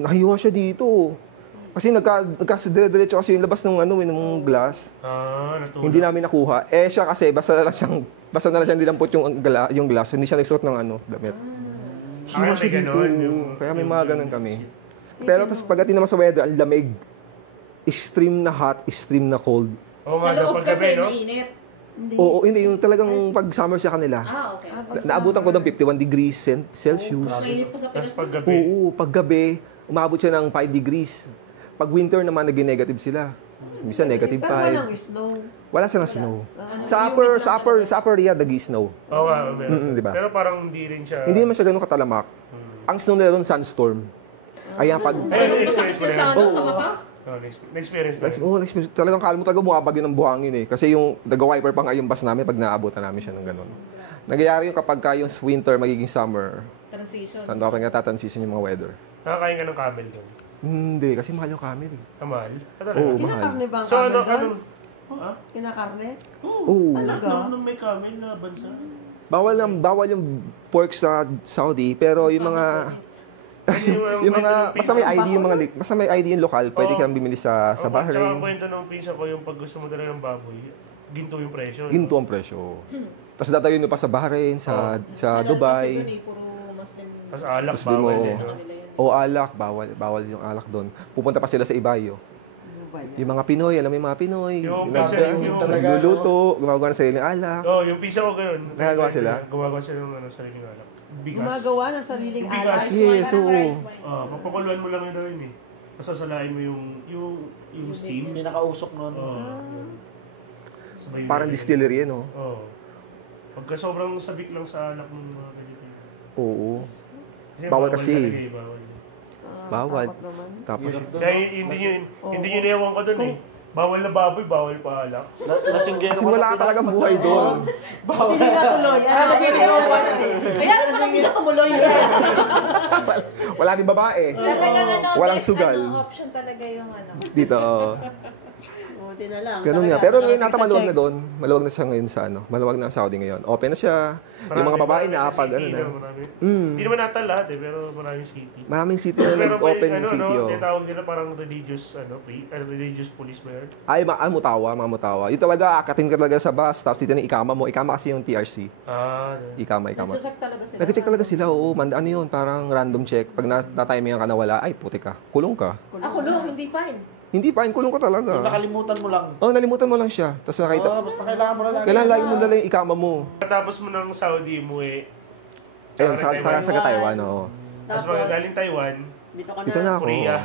Nahiwa siya dito. Kasi nagka-dire-diretso kasi yung labas ng glass. Natulog. Hindi namin nakuha. Siya kasi basta na lang siyang dilampot yung glass. Hindi siya nagsuot ng damit. Hiwa siya dito. Kaya may mga ganun kami. Pero tapos pagdating naman sa weather, ang lamig. Extreme na hot, extreme na cold. Sa loob kasi mainit. Oo, hindi. Yung talagang pag summer sa kanila. Okay. Naabutan ko ng 51 degrees Celsius. Mainit po sa Pinas. Paggabi. Oo, paggabi, umabot siya ng 5 degrees. Pag winter naman, naging negative sila. Minsan negative 5. Pero walang snow. Wala silang snow. Sa upper Riyadh, nag-snow. Oo nga, meron. Diba? Pero parang hindi rin siya... Hindi naman siya ganun katalamak. Ang snow nila doon, sandstorm. Ayan, pag... na-experience mo na yun. Sa mata? Na-experience na yun. Oo, talagang kalmo talaga bumabagyo ng buhangin eh. Kasi yung nag-wiper pa nga yung bus namin pag naabutan namin siya ng ganun. Nagyayari yung kapag yung winter magiging summer. Transition. Kapag natatransition yung mga weather. Nakakain ka ng camel doon. Hindi, kasi mahal yung camel eh. Mahal? Oo, mahal. Kinakarne ba ang So camel doon? Ha? Kinakarne? Oo. Talaga? Nung may camel na bansa? Bawal yung pork sa Saudi, pero yung mga... yung mga basta may ID yung lokal, pwede kang bumili sa Bahrain. Tsaka Bahrain. kwento ng pinsa ko yung pag gusto mo talaga ng baboy, ginto yung presyo. Ginto ang presyo. Tapos dadayon mo pa sa Bahrain, sa Dubai. Kasi doon puro Muslim. Tapos alak, Tapos di mo, bawal eh. o alak, bawal yung alak doon. Pupunta pa sila sa Ibayo. Yung mga Pinoy, alam mo yung mga Pinoy, Yung nagluluto, gumagawa ng sariling alak. Yung pinsa ko gano'n. Nagagawa sila? Gumagawa sila ng sariling alak. Bigas. Gumagawa ng sariling Yung bigas. alak. Yes, oo. Papakuluan mo lang yun daw yun eh. Pasasalain mo yung steam. Pinakausok nun. Sabay Parang distillery yan, no? Oo. Pagka sobrang sabik lang sa alak ng mga ganito. Oo. Kasi Bawal kasi. talaga eh, bawal. Bawal. Tapos, Dahil hindi nyo niyawan ko doon eh. Bawal na baboy, bawal pa alak. kasi wala ka talagang buhay doon. Hindi matuloy. Kaya rin pala hindi siya tumuloy. Wala din babae. Talagang Walang best sugal. option talaga yung Dito, oo. Buti na lang. Ganun nga. Talaga. Pero ngayon nata Sa maluwag check. na doon. Maluwag na siya ngayon sa maluwag na ang Saudi ngayon. Open na siya. Yung mga babae na pag Marami. Hindi naman nata lahat eh, pero maraming city. Maraming city na Pero nag-open may, city. Oh. tinatawag nila parang religious, religious police ba yun? Ay, mga mutawa. Yung talaga, akatin ka talaga sa bus. Tapos dito na ikama mo. Ikama kasi yung TRC. Ikama. Nag-check talaga sila. Nag-check talaga sila. Oo, ano yun? Parang random check. Pag na-timing ka nawala, ay, puti ka. Kulong ka. Kulong, hindi fine. Hindi pa, kulong ka talaga. Nakalimutan mo lang. Nalimutan mo lang siya. Tapos nakita, Basta kailangan mo na lang. kailangan lagi mo dala yung ikama mo. Tapos mo ng Saudi umuwi. Ayun, sa Taiwan, oo. Tapos galing Taiwan, Dito ka Dito na ako. Korea.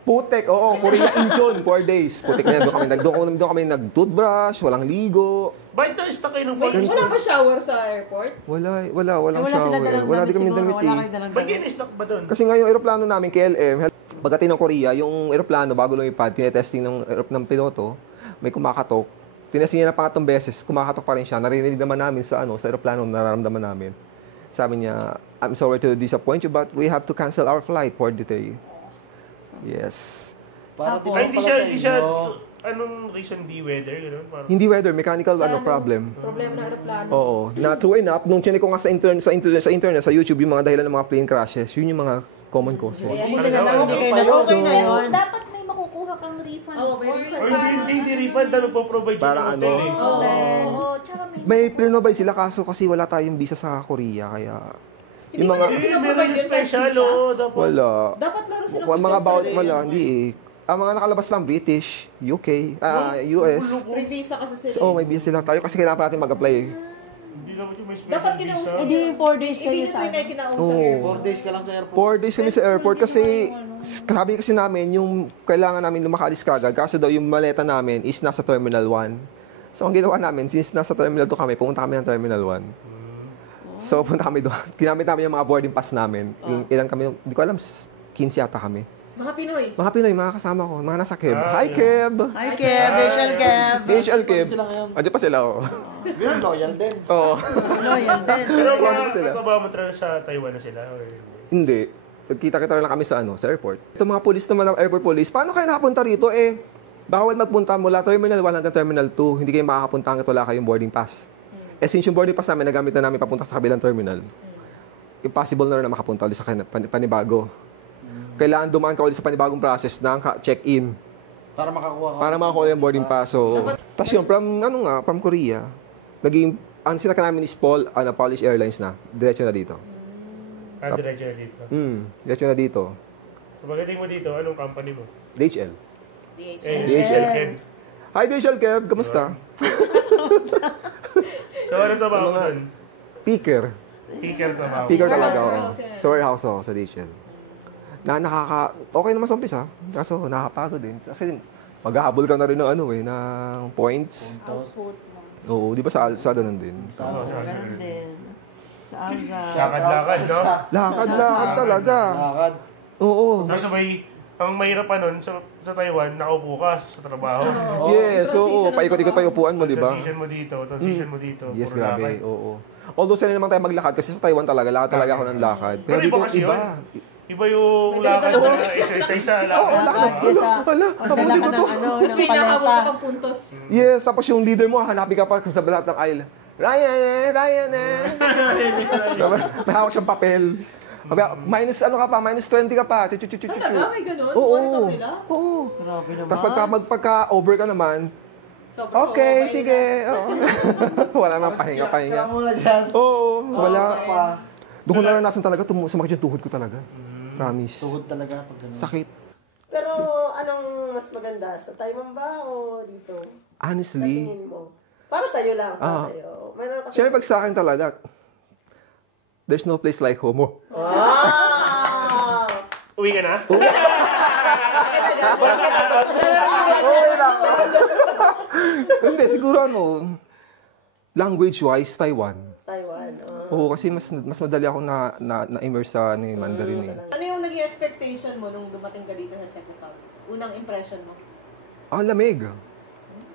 Putek, oo. Korea Incheon, 4 days. Putek na yan. Doon kami nag-toothbrush, walang ligo. Bakit na-stuck kayo ng Wait, wala ba shower sa airport? Walang Wala shower. sila dalang Wala din damit kami siguro. damit Wala eh. kayo dalang Ba't damit. kayo na-stuck ba doon? Kasi nga yung aeroplano namin, KLM, pagdating ng Korea, yung aeroplano, bago lumipad, tinetesting ng piloto, may kumakatok. Tinesting niya na pangatong beses, kumakatok pa rin siya. Narinig naman namin sa aeroplano, nararamdaman namin. Sabi niya, I'm sorry to disappoint you, but we have to cancel our flight for the day. Yes. Para di Ay, ba pala sa hindi siya, inyo? anong reason di weather, gano'n? Parang, Hindi weather, mechanical problem. Problema ng aeroplano. Oo. Na true enough, nung chinek ko nga sa internet, sa YouTube, yung mga dahilan ng mga plane crashes, yun yung mga common causes. Buti na lang, hindi kayo okay na yun. Dapat may makukuha kang refund. Oo, may refund. or hindi refund na magpo-provide yung Parang hotel eh. Oo, tsaka May pre-novay sila kaso kasi wala tayong visa sa Korea, kaya... Hindi Yung ba mga... nila Meron pinaprovide yung yun kahit special, visa? dapat. Wala. Dapat meron silang Mga visa bawat sa wala, Korea. hindi eh. Ang mga nakalabas lang, British, UK, US. Free visa kasi sila. So, may visa sila tayo kasi kailangan pa natin mag-apply. Hindi naman yung may special Dapat visa. kinausap. Hindi, 4 days kayo Hindi sa nyo kinausap. Oo. 4 days ka lang sa airport. 4 days kami sa airport kasi sabi kasi namin yung kailangan namin lumakalis kagad kasi daw yung maleta namin is nasa Terminal 1. So ang ginawa namin, since nasa Terminal 2 kami, pumunta kami ng Terminal 1. So punta kami doon. Ginamit namin yung mga boarding pass namin. Ilan kami, hindi ko alam, 15 yata kami. Mga Pinoy. Mga Pinoy, mga kasama ko, mga nasa Keb. Ah, Hi, yeah. Keb! Hi, Kev. DHL Kev. DHL Keb. Sila ngayon. Andiyan pa sila, oh. Yun, loyal din. Oo. Loyal din. Pero Ano sila? mga ba matravel sa Taiwan na sila? Or... Hindi. Nagkita-kita lang kami sa airport. Ito mga police naman ng airport police, paano kayo nakapunta rito? Bawal magpunta mula Terminal 1 hanggang Terminal 2. Hindi kayo makakapunta hanggang wala kayong boarding pass. Since yung boarding pass namin, nagamit na namin papunta sa kabilang terminal. Impossible na rin na makapunta ulit sa panibago. Kailangan dumaan ka ulit sa panibagong process ng check-in Para makakuha ka. para makakuha yung boarding pass. So, tapos yun, from Korea, ang sinaka namin is Polish Airlines na. Diretso na dito. Diretso na dito. Diretso na dito. So pagdating mo dito, anong company mo? DHL. DHL Ken. Hi, DHL Kev. Kamusta? So ano trabaho mo mga- doon? Picker. Picker trabaho. Picker talaga ako. Warehouse yan. Sa warehouse ako sa DHL. Okay naman sa umpisa. Kaso nakakapagod din. Kasi maghahabol ka na rin ng points. Output mo. Oo, di ba sa ALSA ganun din? Oo, Ganun din. Sa Alza. Lakad-lakad, no? Lakad talaga. Lakad. Oo. Tapos ang mahirap pa nun, sa Taiwan, nakaupo ka sa trabaho. Yes, Transition oo. ng Paikot-ikot pa yung upuan mo, di ba? Transition mo dito, transition mo dito. Yes, puro grabe. lakad. Oo. Although sila naman tayo maglakad kasi sa Taiwan talaga, lakad talaga ako ng lakad. Pero Pero dito, iba kasi iba. Iba yung May lakad dala-dala na exercise sa Oo, lakad. lakad. Hala, Pagdala ka ng Tapos ng may nakahabol paleta. ka pang puntos. Yes, tapos yung leader mo, hanapin ka pa sa lahat ng aisle. Ryan May hawak siyang papel. Minus ano ka pa, minus 20 ka pa. Talaga? May ganun? Oo. Monitor nila? Oo. Grabe naman. Tapos pagka-over ka naman, So, okay, sige. Oo. Wala nang Chillax ka pahinga. muna dyan. Oo, wala. Pa. Doon ko naranasan talaga, sumakit yung tuhod ko talaga. Promise. Tuhod talaga pag ganun. Sakit. Pero anong mas maganda? Sa Taiwan ba o dito? Sa Honestly, tingin mo? Para sa'yo lang. Para Ah. sa'yo. Meron kasi... siyempre pag sa akin talaga, there's no place like home. Ah! Uwi ka na? Hindi, siguro language-wise, Taiwan. Taiwan. Oo, kasi mas madali ako na-immerse sa Mandarin eh. Ano yung naging expectation mo nung dumating ka dito sa Czech Republic? Unang impression mo? Ang lamig.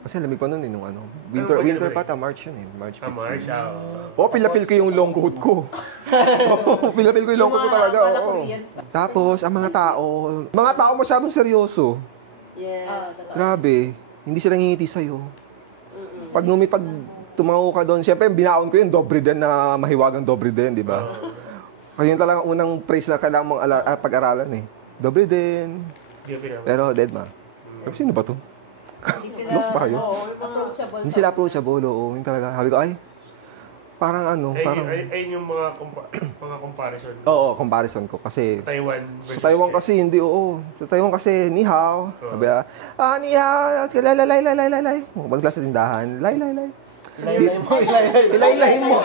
Kasi lamig pa nun eh, nung winter pa ta, March yun eh. March. March, Pilapil ko yung long coat ko. Pilapil ko yung long coat ko talaga. Wala Oo. Koreans. Tapos, ang mga tao masyadong seryoso. Yes. Grabe, hindi sila ngingiti sa'yo. Pag tumango ka doon, siyempre binaon ko yung dobre din na mahiwagang dobre din, di ba? Kasi yun talagang unang praise na kailangan mong pag-aralan eh. Dobre din. Pero dead ma. Sino ba to? Hindi sila, Lost ba kayo? approachable. Hindi sila approachable, oo. Yung talaga, sabi ko, parang parang... Ayun yung mga comparison. Oo, comparison ko. Kasi, Taiwan versus sa Taiwan kasi, hindi, oo. Sa Taiwan kasi, ni hao. Sabi ni hao, lay. Maglas sa tindahan, lay. Ilay mo.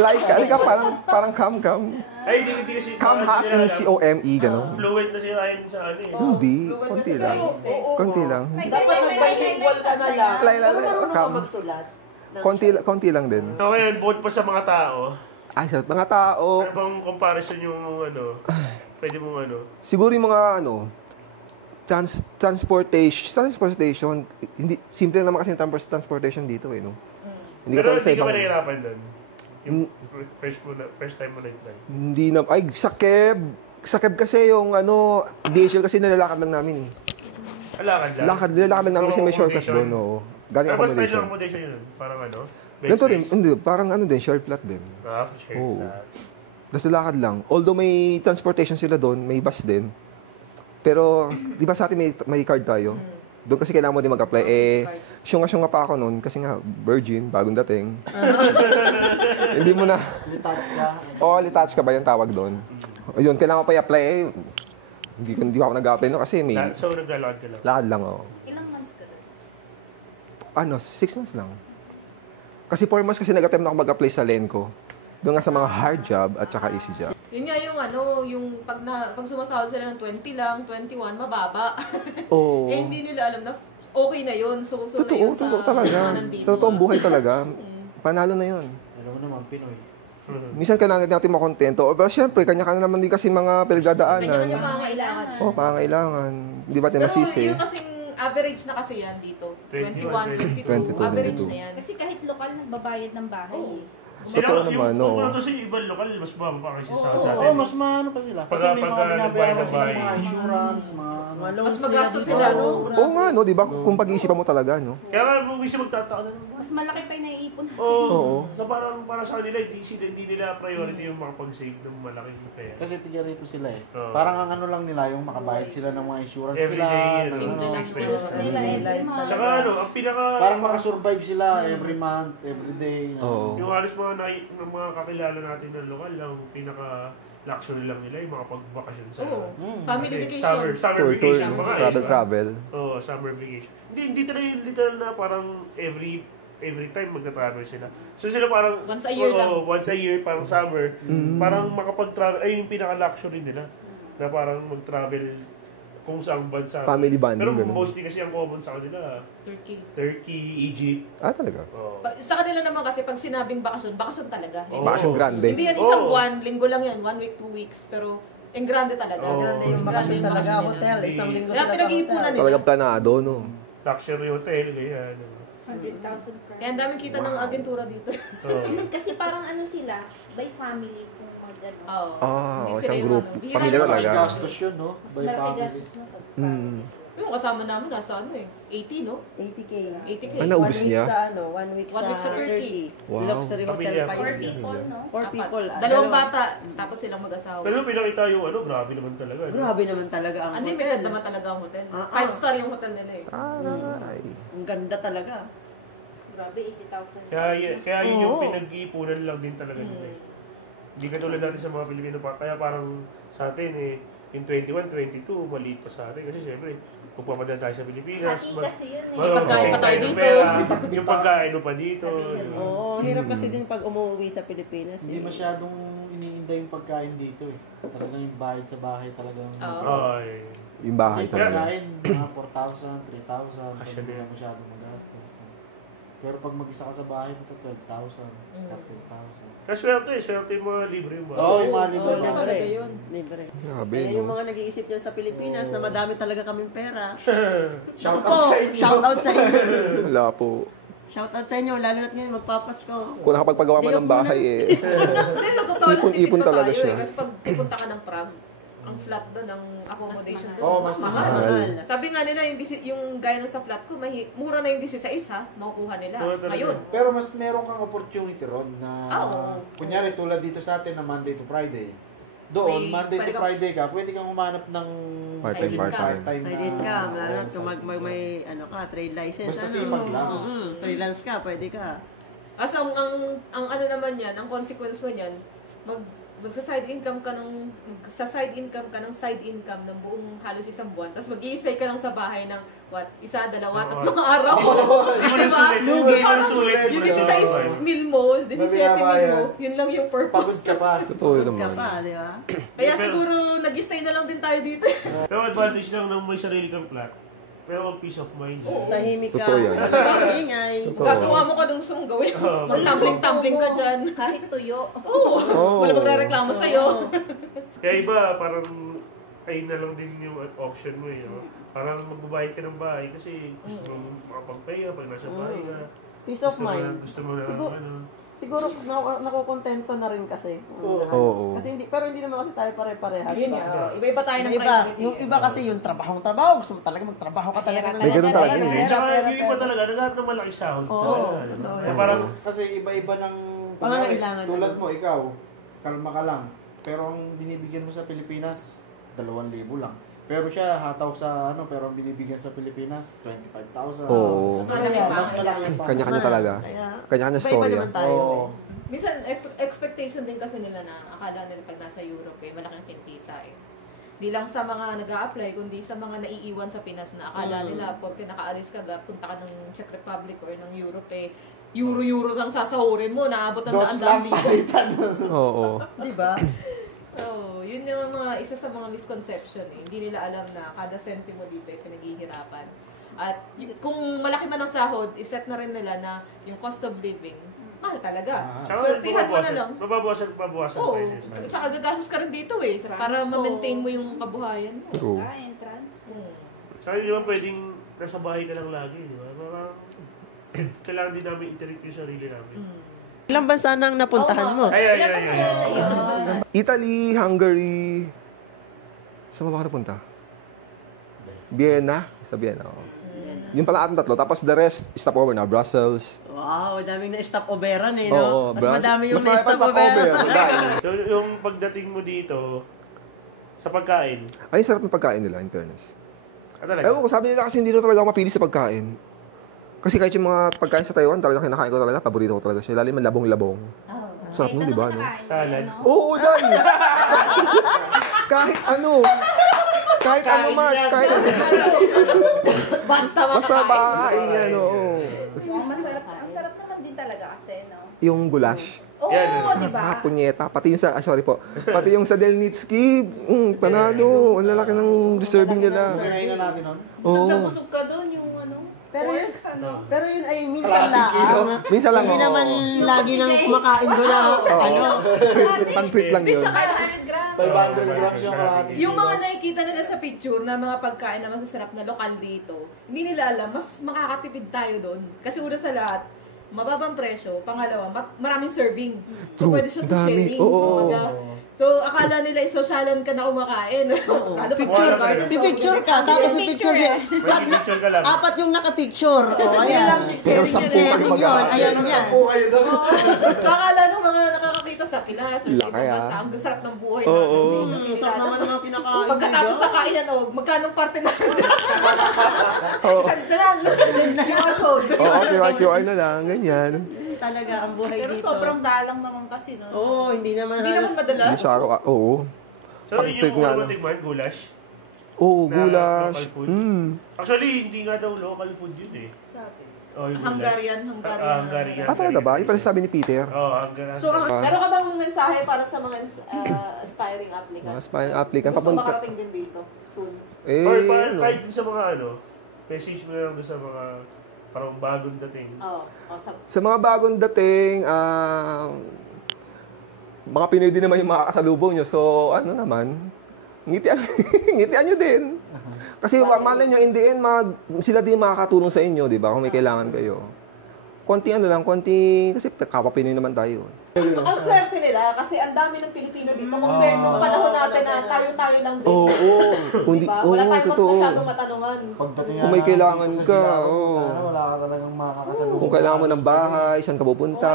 Lay ka, parang come. Ay, hindi kasi... Come has in C-O-M-E, gano'n. Fluent na sila ayun sa ano eh. Hindi, konti lang. Dapat nag-bilingual ka na lang. Lay. Pero marunong ka Come. magsulat. Konti lang din. So ngayon, both pa sa mga tao, Ay, sa mga tao, ano bang comparison yung pwede mong siguro yung mga transportation, hindi, simple naman kasi yung transportation dito eh, no? Hindi Pero katulad sa hindi ka ibang, ba nahihirapan doon? Yung first time mo na ito. hindi na, ay, sa Keb kasi yung DHL kasi nilalakad lang namin eh. Nilalakad lang namin kasi may shortcut doon, oo. Galing Pero mas special accommodation. accommodation yun. Parang best Ganito rin, place. hindi, parang din, short flat din. Share Oo. that. Basta lakad lang. Although may transportation sila doon, may bus din. Pero, di ba sa atin may card tayo? Doon kasi kailangan mo din mag-apply. Syunga pa ako noon kasi nga, virgin, bagong dating. Hindi mo na. Detach ka. Detach ka ba yung tawag doon? Ayun, kailangan mo pa i-apply Hindi ako nag-apply no kasi may So, naglalakad ka lang. lakad lang ako. Ilang months ka doon? 6 months lang. Kasi 4 months kasi nag-attempt na ako mag-apply sa Lenco. Doon nga sa mga hard job at saka easy job. Yun nga yung yung pag sumasahod sila ng 20 lang, 21, mababa. Oo. Eh hindi nila alam na okay na yun. So na Totoo, yun sa totoo talaga. mga nandito. Sa totoong buhay talaga, panalo na yun. Alam mo naman, Pinoy. Minsan kailangan natin makontento. Pero syempre, kanya-kanya naman din kasi mga Kanya-kanya pinagdadaanan. pangangailangan. Oo, pangangailangan. Di ba tayo Pero masisi? yung kasing average na kasi yan dito. 21, 22. 22, Average 22. na yan. Kasi kahit lokal, nagbabayad ng bahay eh. Totoo naman, no. Kung sa ibang lokal, mas baba kasi sa atin. Oo, mas maano pa sila. Kasi may mga binabayaran sila mga insurance, mga Mas magastos sila, no? Oo nga, no? Di ba? Kung pag-iisipan mo talaga, no? Kaya nga, minsan magtataka na naman. Mas malaki pa yung naiipon natin. Oo. So para sa kanila, hindi nila priority yung makapag-save ng malaking pera. Kasi tiga rito sila eh. Oo. Parang ang ano lang nila, yung makabayad sila ng mga insurance Every sila. day, ano, Simple lang. expenses Nila eh. Mga Tsaka ang pinaka... Parang makasurvive sila every month, every day. Oo. Yung halos mga kakilala natin ng lokal lang, pinaka-luxury lang nila yung makapagbakasyon sa... Oo. Family Summer vacation. summer Tour, vacation mga travel. Oo, summer vacation. Hindi talaga yung literal na parang every time magta-travel sila. So sila parang... Once a year lang. Once a year, parang summer. Parang makapag-travel, ay yung pinaka-luxury nila. Na parang mag-travel kung saang bansa. Family bonding, Pero ganun. mostly kasi ang common sa kanila, Turkey, Egypt. Talaga? Oo. Sa kanila naman kasi pag sinabing bakasyon, bakasyon talaga. Oo. Bakasyon grande. Hindi yan isang Oo. buwan, linggo lang yan, 1 week, 2 weeks. Pero ang grande talaga. Oo. Grande yung Grande bakasyon yung talaga. bakasyon Hotel, nila. isang linggo Kaya sila sa pinag-iipunan hotel. nila. Talagang planado, no? Luxury hotel, ganyan. 100,000 per. Kaya ang daming kita ng agentura dito. Oo. Kasi parang ano sila, by family kung mag-ano. Oo. Ah, Hindi isang sila yung group. Bihira Pamilya yung talaga. sa- Gastos yun, no? Mas By malaki family. gastos na pag family. Yung kasama namin nasa 80, no? 80K. 80K. Ah, naubos 1 week niya? sa 1 week One week sa sa Turkey. Wow. Luxury hotel Pamilya. pa 4 yun. people, no? 4 people. Dalawang bata, tapos silang mag-asawa. Pero pinakita yung grabe naman talaga. no? Grabe naman talaga ang Unlimited hotel. naman talaga ang hotel. Ah, 5-star yung hotel nila eh. Ay. Ang ganda talaga. Grabe, 80,000. Kaya yun yung Oo. pinag-iipunan lang din talaga nila eh. Hindi katulad natin sa mga Pilipino pa. Kaya parang sa atin yung 21, 22, maliit pa sa atin. Kasi syempre, kung papadala tayo sa Pilipinas, Hati kasi yun eh. May pagkain pa tayo ng dito. pera, yung pagkain mo pa dito. Oo, hirap kasi din pag umuwi sa Pilipinas. Hindi eh. masyadong iniinda yung pagkain dito eh. Talagang yung bayad sa bahay talagang... Oo. Ay. Yung bahay Kasi talaga. pagkain, mga 4,000, 3,000, Kasya hindi din. na masyadong magastos. Pero pag mag-isa ka sa bahay mo, 12,000, 13,000. Kasi swerte yung mga libre yung Oo, yung mga Oo, libre. Libre talaga yun. Libre. Grabe, Eh, yung no? mga nag-iisip yan sa Pilipinas na madami talaga kaming pera. Shout Ako, out sa inyo. shout out sa inyo. Wala po. Shout out sa inyo, lalo na't ngayon magpapasko. Kung nakapagpagawa man ng bahay, Hindi, totoo lang, Ipon-ipon tipid pa talaga tayo siya. eh. Kasi pag pupunta ka ng Prague, ang flat doon, ang accommodation doon, Oo, mas mas mahal. Mahal. Sabi nga nila, yung gaya ng sa flat ko, mura na yung 16 ha, makukuha nila. Mura talaga. Ngayon. Pero mas meron kang opportunity ron na... Oo. Kunyari, tulad dito sa atin na Monday to Friday. Doon, May- Monday pwede to ka- Friday ka, pwede kang umanap ng... Part-time, Side part-time. Side income, lalo na kung may trade license. Basta sipag lang. Freelance ka, pwede ka. Kasi ang ano naman yan, ang consequence mo niyan, magsa-side income ka ng side income ng buong halos isang buwan. Tapos mag-i-stay ka lang sa bahay ng isa, dalawa, tatlong araw. Diba? Lugi. Yung 16 meal mo, 17 meal mo, yun lang yung purpose. Pagod ka pa. Totoo Ka naman. pa, di ba? Kaya siguro nag-stay na lang din tayo dito. Pero advantage lang ng may sarili kang flat. Pero peace of mind. Tahimik ka. Totoo yan. Walang ingay. Totoo. Kasuha mo ka nung gusto mong gawin. Mag-tumbling-tumbling ka dyan. Kahit tuyo. Oo. Oo. Wala magre-reklamo sa'yo. Kaya iba, parang ayun na lang din yung option mo eh. No? Parang magbabayad ka ng bahay kasi gusto mo makapagpahinga pag nasa bahay ka. Peace of mind. Gusto mo na Siguro- ano. Siguro nakukontento na rin kasi. Oo. Kasi pero hindi naman kasi tayo pare-parehas. Yun nga. Iba-iba tayo ng Yung iba, priority. yung iba kasi yung trabaho, gusto mo talaga magtrabaho ka talaga ng May ganun talaga pera, eh. pera, Tsaka pera, yung iba pera. talaga, naghahanap ng malaki sahod. Oo, talaga, ano? totoo Kaya yan. parang, Kasi iba-iba ng... Pangangailangan Tulad na. mo, ikaw, kalma ka lang. Pero ang binibigyan mo sa Pilipinas, 2,000 lang. Pero siya, hataw sa pero ang binibigyan sa Pilipinas, 25,000. Oo. Mas malaki pa. Mas malaki yung Kanya-kanya talaga. Kaya, Kanya-kanya iba-iba storya. naman tayo. Oo. Minsan, expectation din kasi nila na akala nila pag nasa Europe malaking kinikita eh. Di lang sa mga nag-a-apply, kundi sa mga naiiwan sa Pinas na akala nila, porque nakaalis ka, punta ka ng Czech Republic or ng Europe euro lang sasahurin mo, naabot ng Dos lang daan-daan palitan. Oo. Di ba? Oh, yun yung isa sa mga misconception eh. Hindi nila alam na kada sentimo dito ay pinaghihirapan. At kung malaki man ang sahod, iset na rin nila na yung cost of living, mahal talaga. Swertihan mo na lang. Mababawasan Oo. prices. At saka gagastos ka rin dito eh. Para ma-maintain mo yung kabuhayan mo. True. Transport. Saka hindi naman pwedeng nasa bahay ka lang lagi, di ba? Kailangan din namin i-treat yung sarili namin. Ilang bansa nang napuntahan mo? Ay. Italy, Hungary. Saan ba ka napunta? Vienna? Sa Vienna, oo. Yung pala ating tatlo. Tapos the rest, stopover na. Brussels. Wow, daming na-stopoveran eh, no? Oo, Mas madami yung mas marami pa na-stopoveran. So, yung pagdating mo dito, sa pagkain, Ay, sarap ng pagkain nila, in fairness. talaga? Ewan ko, sabi nila kasi hindi rin talaga ako mapili sa pagkain. Kasi kahit yung mga pagkain sa Taiwan, talaga kinakain ko talaga, paborito ko talaga siya. Lalim ng labong-labong. Sarap nun, di ba? No? Salad. Oo, dahil! Kahit ano. Kahit ano, Mark. Kahit ano. Basta makain yan, oo. Ang sarap naman din talaga kasi, no? Yung goulash. Oo, di ba? Punyeta. Pati yung sa, sorry po. Pati yung sa Delnitsky, panalo. Ang lalaki ng deserving nila. Sarayin na natin nun. Busog na busog ka doon yung Pero yun ay minsan lang. Minsan lang, Hindi oo. naman lagi nang kumakain doon na, ano. Pang-treat lang yun. 500 grams. 500 grams yung kalahati. Yung mga nakikita nila sa picture na mga pagkain na masasarap na lokal dito, hindi nila alam, mas makakatipid tayo doon. Kasi una sa lahat, mababang presyo. Pangalawa, maraming serving. So, True. pwede siya sa Dami. sharing. Oo. Kumbaga, so, akala nila isosyalan ka na kumakain. Picture ka, tapos may picture din. May picture ka lang. Apat yung naka-picture. O, ayan. Pero 10 Sharing pag yun. Ayan yan. Oo, kayo doon. So, akala ng mga nakakakita sa kilas or sa Laki, ibang ah. bansa, ang sarap ng buhay Oo. natin. Sarap naman naman pinakain. Pagkatapos sa kainan, magkano parte na? Oo. Isang lang. QR code. Oo, QR na lang. Ganyan. Talaga ang buhay Pero dito. sobrang dalang naman kasi, no? Oo, hindi naman Hindi naman madalas. Hindi sa araw ka. Oo. So, Pag-take yung nga mga lang. tikman, goulash. Oo, Na goulash. local food. Actually, hindi nga daw local food yun eh. Sabi. Oh, yung Hungarian. Hungarian. Talaga ba? Yung pala sabi ni Peter. Oo, Hungarian. So, meron ka bang mensahe para sa mga aspiring Mga applicants? aspiring applicant. Gusto Papunta. makarating din dito soon. Or Ano? kahit din sa mga message mo lang doon sa mga parang bagong dating. Oo. Sa mga bagong dating, mga Pinoy din naman yung makakasalubong nyo. So, ano naman, ngitian, ngitian nyo din. Kasi malay nyo, in the end, sila din makakatulong sa inyo, di ba? Kung may kailangan kayo. Konting kasi kapwa Pinoy naman tayo. Ang swerte nila kasi ang dami ng Pilipino dito compared nung panahon natin na tayo-tayo lang din. Oo. Diba? Wala tayong masyadong matanungan. Pagdating Kung may nga kailangan dito sa ka, Silaw, oo. wala ka talagang makakasalubong. Kung kailangan mo ng bahay, saan ka pupunta,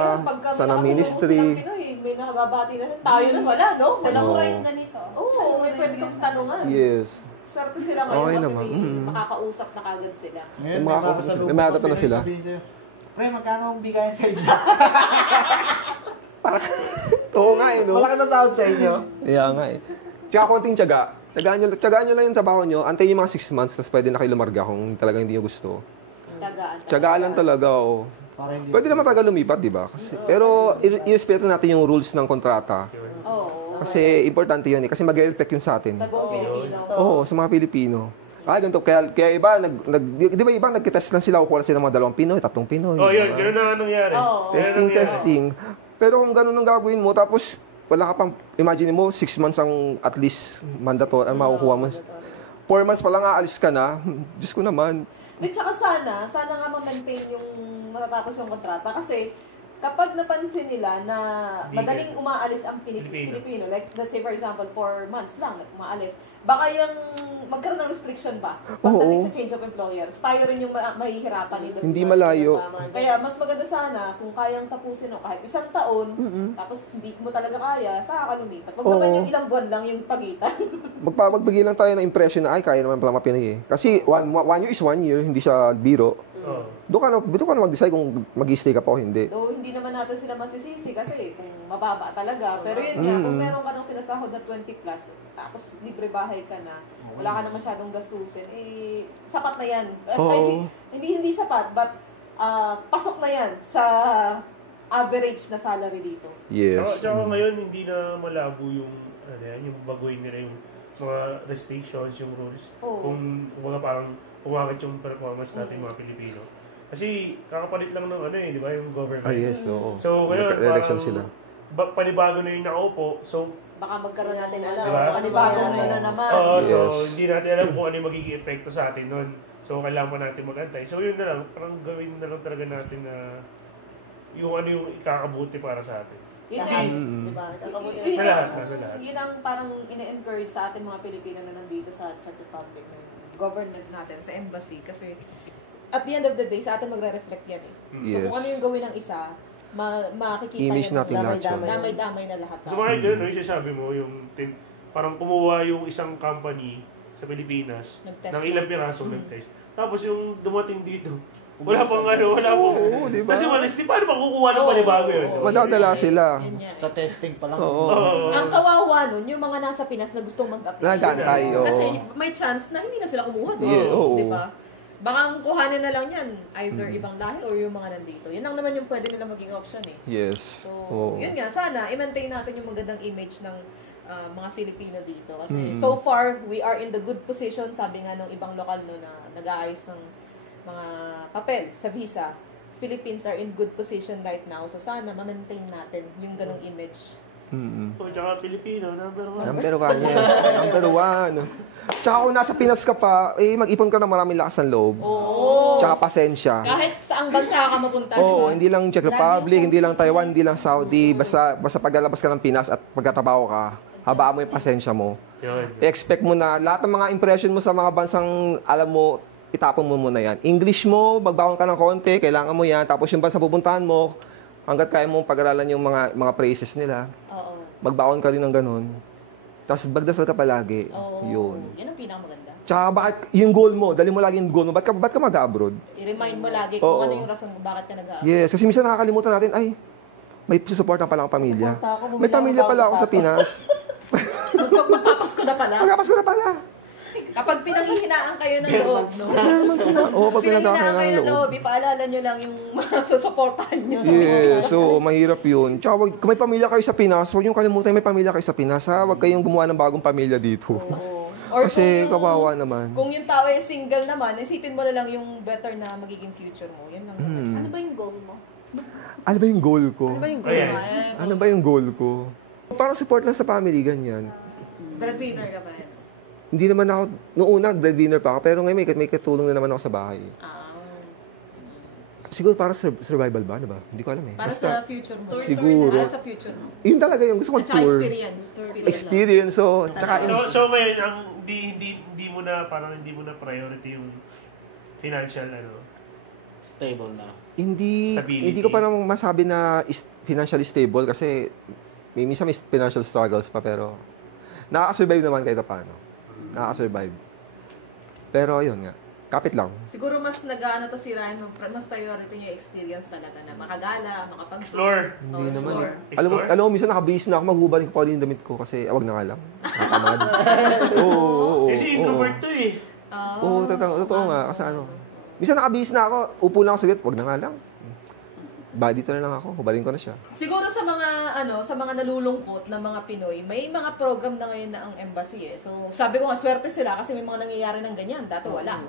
saan ang ministry. May nakababati na tayo na wala, no? Walang Oo. Mura yung ganito. Oo, may pwede kang tanungan. Yes. Swerte sila ngayon Okay kasi naman. may makakausap na kagad sila. Ngayon, May makakausap sila. May makakatatanong Pinoy sila. sabihin sa'yo, Pre, magkano ang bigayan sa inyo? Oo nga eh, no? Malaki na sahod sa inyo. Kaya nga eh. Tsaka konting tiyaga. Tiyagaan nyo lang yung trabaho nyo. Antayin yung mga 6 months, tapos pwede na kayo lumarga kung talagang hindi nyo gusto. Tiyagaan lang talaga, oo. Para hindi Pwede naman talaga lumipat, di ba? Pero i-respeto natin yung rules ng kontrata. Oo. Kasi importante yun eh. Kasi mag-reflect yun sa atin. Sa buong Pilipino. Oo, sa mga Pilipino. Ay, ganito. Kaya iba, di ba iba, nag-test lang sila, kukuha sila ng mga 2 Pinoy, 3 Pinoy. Oh, yun. diba? Ganun na nangyari. Oo. Testing. Pero kung ganun ang gagawin mo, tapos wala ka pang, imagine mo, 6 months ang at least mandatory, ang makukuha mo. 4 months pa lang aalis ka na. Diyos ko naman. Then tsaka sana nga ma-maintain yung matatapos yung kontrata kasi kapag napansin nila na madaling umaalis ang Pilipino, like let's say for example 4 months lang umaalis, baka yung magkaroon ng restriction ba pagdating sa change of employers. Tayo rin yung mahihirapan ito. Hindi malayo. Kaya mas maganda sana kung kayang tapusin o kahit 1 taon, tapos hindi mo talaga kaya, saka ka lumipat. Wag naman yung ilang buwan lang yung pagitan. Magbigay lang tayo ng impression na, ay, kaya naman pala mapinay eh. Kasi 1 year is 1 year, hindi siya biro. Doon ka na mag-decide kung mag-stay ka pa o hindi. Though hindi naman natin sila masisisi kasi kung mababa talaga. Pero yun nga, kung meron ka ng sinasahod na 20 plus, tapos libre bahay ka na, wala ka na masyadong gastusin, eh, sapat na yan. Oo. Hindi sapat, but pasok na yan sa average na salary dito. Yes. Tsaka ngayon, hindi na malabo yung, yung baguhin nila yung mga restrictions, yung rules. Kung parang umangit yung performance natin mga Pilipino. Kasi kakapalit lang ng di ba, yung government. Yes, oo. So ngayon, election sila. Panibago na yung nakaupo. So, baka magkaroon natin alam. Diba? Panibago na naman. So hindi natin alam kung ano yung magiging epekto sa atin nun. So kailangan pa natin mag-antay. So yun na lang, parang gawin na lang talaga natin na yung ikakabuti para sa atin. Yun diba? Yun ang parang ina-encourage sa atin mga Pilipino na nandito sa Czech Republic, ng government natin, sa embassy. Kasi at the end of the day, sa atin magre-reflect yan So kung ano yung gawin ng isa, makikita image natin lahat yun. Damay-damay na lahat. So mga ganun, yung sasabi mo, parang kumuha yung isang company sa Pilipinas ng ilang piraso nag-test. Tapos yung dumating dito, wala pang diba? Kasi honestly, paano pa kukuha ng panibago yun? Madadala sila. Sa testing pa lang. Ang kawawa nun, yung mga nasa Pinas na gustong mag-apply. Nag-antay, Kasi may chance na hindi na sila kumuha doon. Diba? Baka ang kuhanin na lang yan, either ibang lahi or yung mga nandito. Yan lang naman yung pwede nila maging option Yes. So, yun nga, sana i-maintain natin yung magandang image ng mga Filipino dito. Kasi so far, we are in the good position, sabi nga ng ibang lokal na nag-aayos ng mga papel sa visa. Philippines are in good position right now. So sana ma-maintain natin yung ganong image. Tsaka Pilipino, number one. Number one, yes. Number one. Tsaka kung nasa Pinas ka pa, mag-ipon ka na maraming lakas ng loob. Tsaka pasensya. Kahit saang bansa ka mapunta, diba? Hindi lang Czech Republic, hindi lang Taiwan, hindi lang Saudi. Basta paglalabas ka ng Pinas at pagkatrabaho ka, habaan mo yung pasensya mo. I-expect mo na lahat ng mga impression mo sa mga bansang alam mo, itapon mo muna yan. English mo, magbaon ka ng konti, kailangan mo yan. Tapos yung bansa pupuntahan mo, hanggat kaya mong pag-aralan yung mga phrases nila. Magbaon ka rin ng ganun. Tapos magdasal ka palagi. Yun. Yan ang pinakamaganda. Tsaka bakit yung goal mo, dali mo lagi yung goal mo, ba't ka mag-abroad? I-remind mo lagi kung ano yung rason kung bakit ka nag-abroad. Yes, kasi minsan nakakalimutan natin, may susuporta pala akong pamilya. May pamilya pala ako sa Pinas. Magpapasko na pala. Magpapasko na pala. Kapag pinanghihinaan kayo ng loob, pag pinanghihinaan kayo ng loob, ipaalala nyo lang yung masusuportahan nyo. Yes, so mahirap yun. Tsaka kung may pamilya kayo sa Pinas, huwag yung kalimutan may pamilya kayo sa Pinas, ha? Huwag kayong gumawa ng bagong pamilya dito. Kasi kawawa naman. Kung yung tao ay single naman, isipin mo na lang yung better na magiging future mo. Yan lang naman. Ano ba yung goal mo? Ano ba yung goal ko? Ano ba yung goal ko? Parang support lang sa family, ganyan. Breadwinner ka ba? Hindi naman ako, noong una, breadwinner pa ako, pero ngayon may katulong na naman ako sa bahay. Siguro para survival ba? Ano ba? Hindi ko alam eh. Para sa future mo. Siguro. Para sa future mo. Yun talaga yung gusto kong tour. At experience. Experience. So, tsaka... So ngayon, hindi mo na priority yung financial, Stable na. Hindi ko pa naman masabi na financially stable kasi minsan may financial struggles pa pero nakaka-survive naman kahit paano. Nakaka-survive. Pero ayun nga, kapit lang. Siguro mas nag-ano to si Ryan, mas priority niya experience talaga na makagala, makapag-explore. Hindi naman. Alam mo, minsan nakabihis na ako, maghubaling ko pa rin yung damit ko kasi wag na nga lang. Nakatamad. Oo. Kasi introvert to eh. Oo, totoo nga. Kasi minsan nakabihis na ako, upo lang ako saglit, wag na nga lang. Dito na lang ako, hubaling ko na siya. Siguro sa mga nalulungkot na mga Pinoy, may mga program na ngayon na ang embassy eh. So, sabi ko nga, swerte sila kasi may mga nangyayari ng ganyan. Dati wala.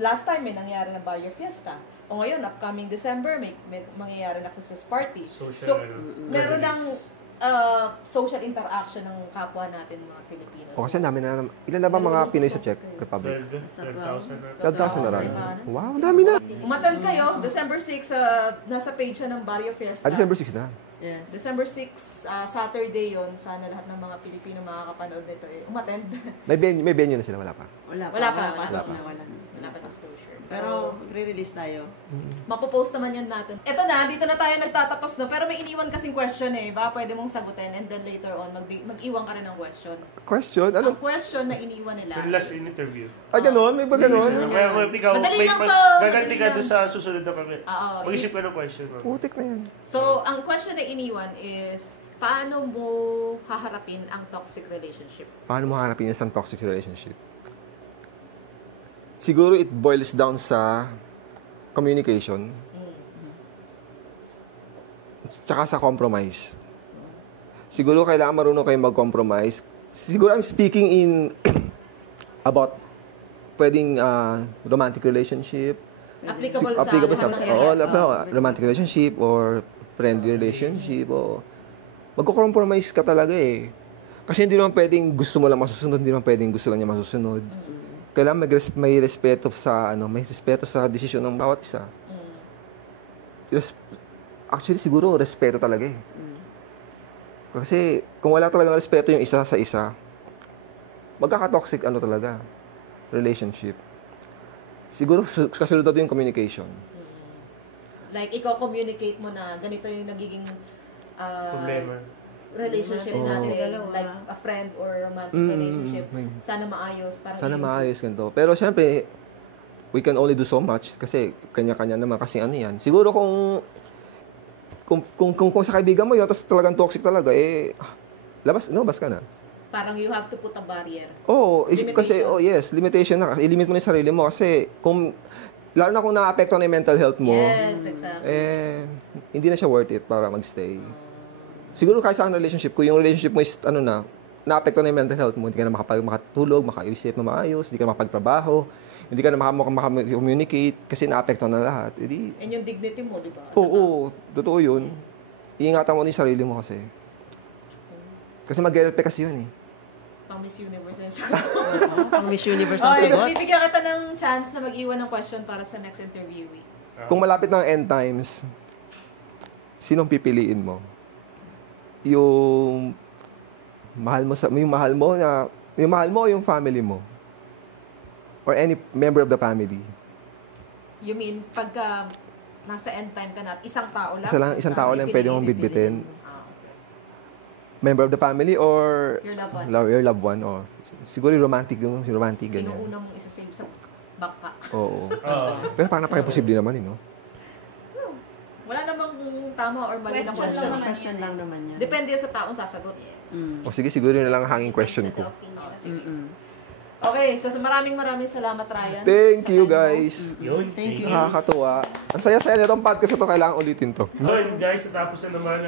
Last time may nangyayari na Barrio Fiesta. O ngayon, upcoming December, may mangyayari na Christmas party. Meron ng social interaction ng kapwa natin mga Pilipino. Kasi namin na naman. Ilan na ba mga Pinoy sa Czech Republic? 12,000 na rin. Wow, ang dami na. Umattend kayo, December 6, nasa page siya ng Barrio Fiesta. December 6 na. Yes. December 6, Saturday yon. Sana lahat ng mga Pilipino makakapanood nito eh. Umattend. May venue na sila, wala pa? Wala pa. Wala pa disclosure. Pero magre-release tayo. Mapopost naman yan natin. Eto na, dito na tayo nagtatapos na. Pero may iniwan kasing question eh. Baka pwede mong sagutin and then later on, mag-iwan ka rin ng question. Question? Ano? Ang question na iniwan nila. Yung last interview. Ganon? May ba ganon? Madali lang to. Gaganti ka doon sa susunod na kami. Mag-isip ka ng question. Putik na yan. So, ang question na iniwan is, paano mo haharapin ang toxic relationship? Paano mo haharapin isang toxic relationship? Siguro it boils down sa communication. Tsaka sa compromise. Siguro kailangan marunong kayo mag-compromise. Siguro I'm speaking in about pwedeng romantic relationship. Applicable sa lahat ng areas. Romantic relationship or friendly relationship. O magko-compromise ka talaga eh. Kasi hindi naman pwedeng gusto mo lang masusunod, hindi naman pwedeng gusto lang niya masusunod. Kailangan may respeto sa desisyon ng bawat isa. Actually, siguro, respeto talaga eh. Kasi, kung wala talagang respeto yung isa sa isa, magkaka-toxic talaga, relationship. Siguro, kasunod na yung communication. Like, ikaw communicate mo na ganito yung nagiging Problema. relationship natin. Like, a friend or romantic relationship. Sana maayos. Sana maayos ganito. Pero, syempre, we can only do so much kasi kanya-kanya naman kasi ano yan. Siguro kung sa kaibigan mo yun, tapos talagang toxic talaga, labas ka na. Parang you have to put a barrier. Kasi, yes, limitation na. I-limit mo na yung sarili mo kasi lalo na kung na-apekto na yung mental health mo, yes, exactly. hindi na siya worth it para magstay. Siguro kahit sa relationship, kung yung relationship mo is, na-apekto na yung mental health mo, hindi ka na makatulog, makaisip na maayos, hindi ka makapagtrabaho, hindi ka na makakommunicate kasi na-apekto na lahat. And yung dignity mo, di ba? Oo, totoo yun. Iingatan mo na yung sarili mo kasi. Kasi mag-relpe kasi yun eh. Pang Miss Universe na Pang Miss Universe ang okay, so sagot. bibigyan kita ng chance na mag-iwan ng question para sa next interviewee. Kung malapit ng end times, sinong pipiliin mo? Yung mahal mo o yung family mo? Or any member of the family? You mean, pagka nasa end time ka na at isang tao lang? Isang tao lang pwede mong bitbitin. Member of the family or your loved one? Or siguro romantic ganyan. Sino una mong isa-save sa bangka? Oo. Pero parang napaka-imposible naman no? Wala namang tama or mali na question. Question lang naman yan. Depende sa taong sasagot. O sige, siguro yun na lang ang hanging question ko. Okay, so maraming salamat, Ryan. Thank you, guys. Thank you. Nakakatuwa. Ang saya-saya nitong podcast na to, kailangan ulitin to. Yun, guys, natapos na naman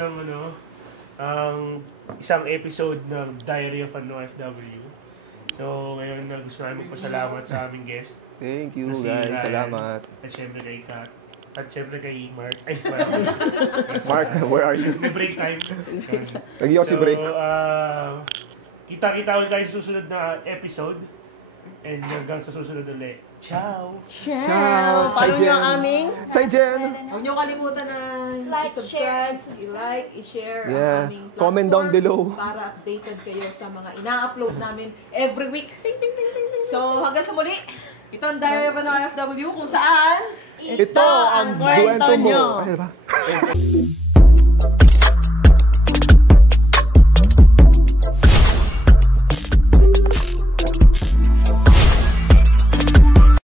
ang isang episode ng Diary of an OFW. So, ngayon gusto namin magpasalamat sa aming guest. Thank you, Si guys. Ryan, Salamat. At syempre kay Kat. At syempre kay Mark. Mark, where are you? May break time. Nag-iossi break. Kita-kita ulit tayo sa susunod na episode. And hanggang sa susunod ulit. Ciao! Ciao! Follow nyo ang aming Jen! Huwag niyo kalimutan na i-subscribe, i-like, i-share ang aming platform. Comment down below. Para updated kayo sa mga ina-upload namin every week. So, hanggang sa muli, ito ang Diary of an OFW kung saan ito ang kwento nyo. Ay, ba?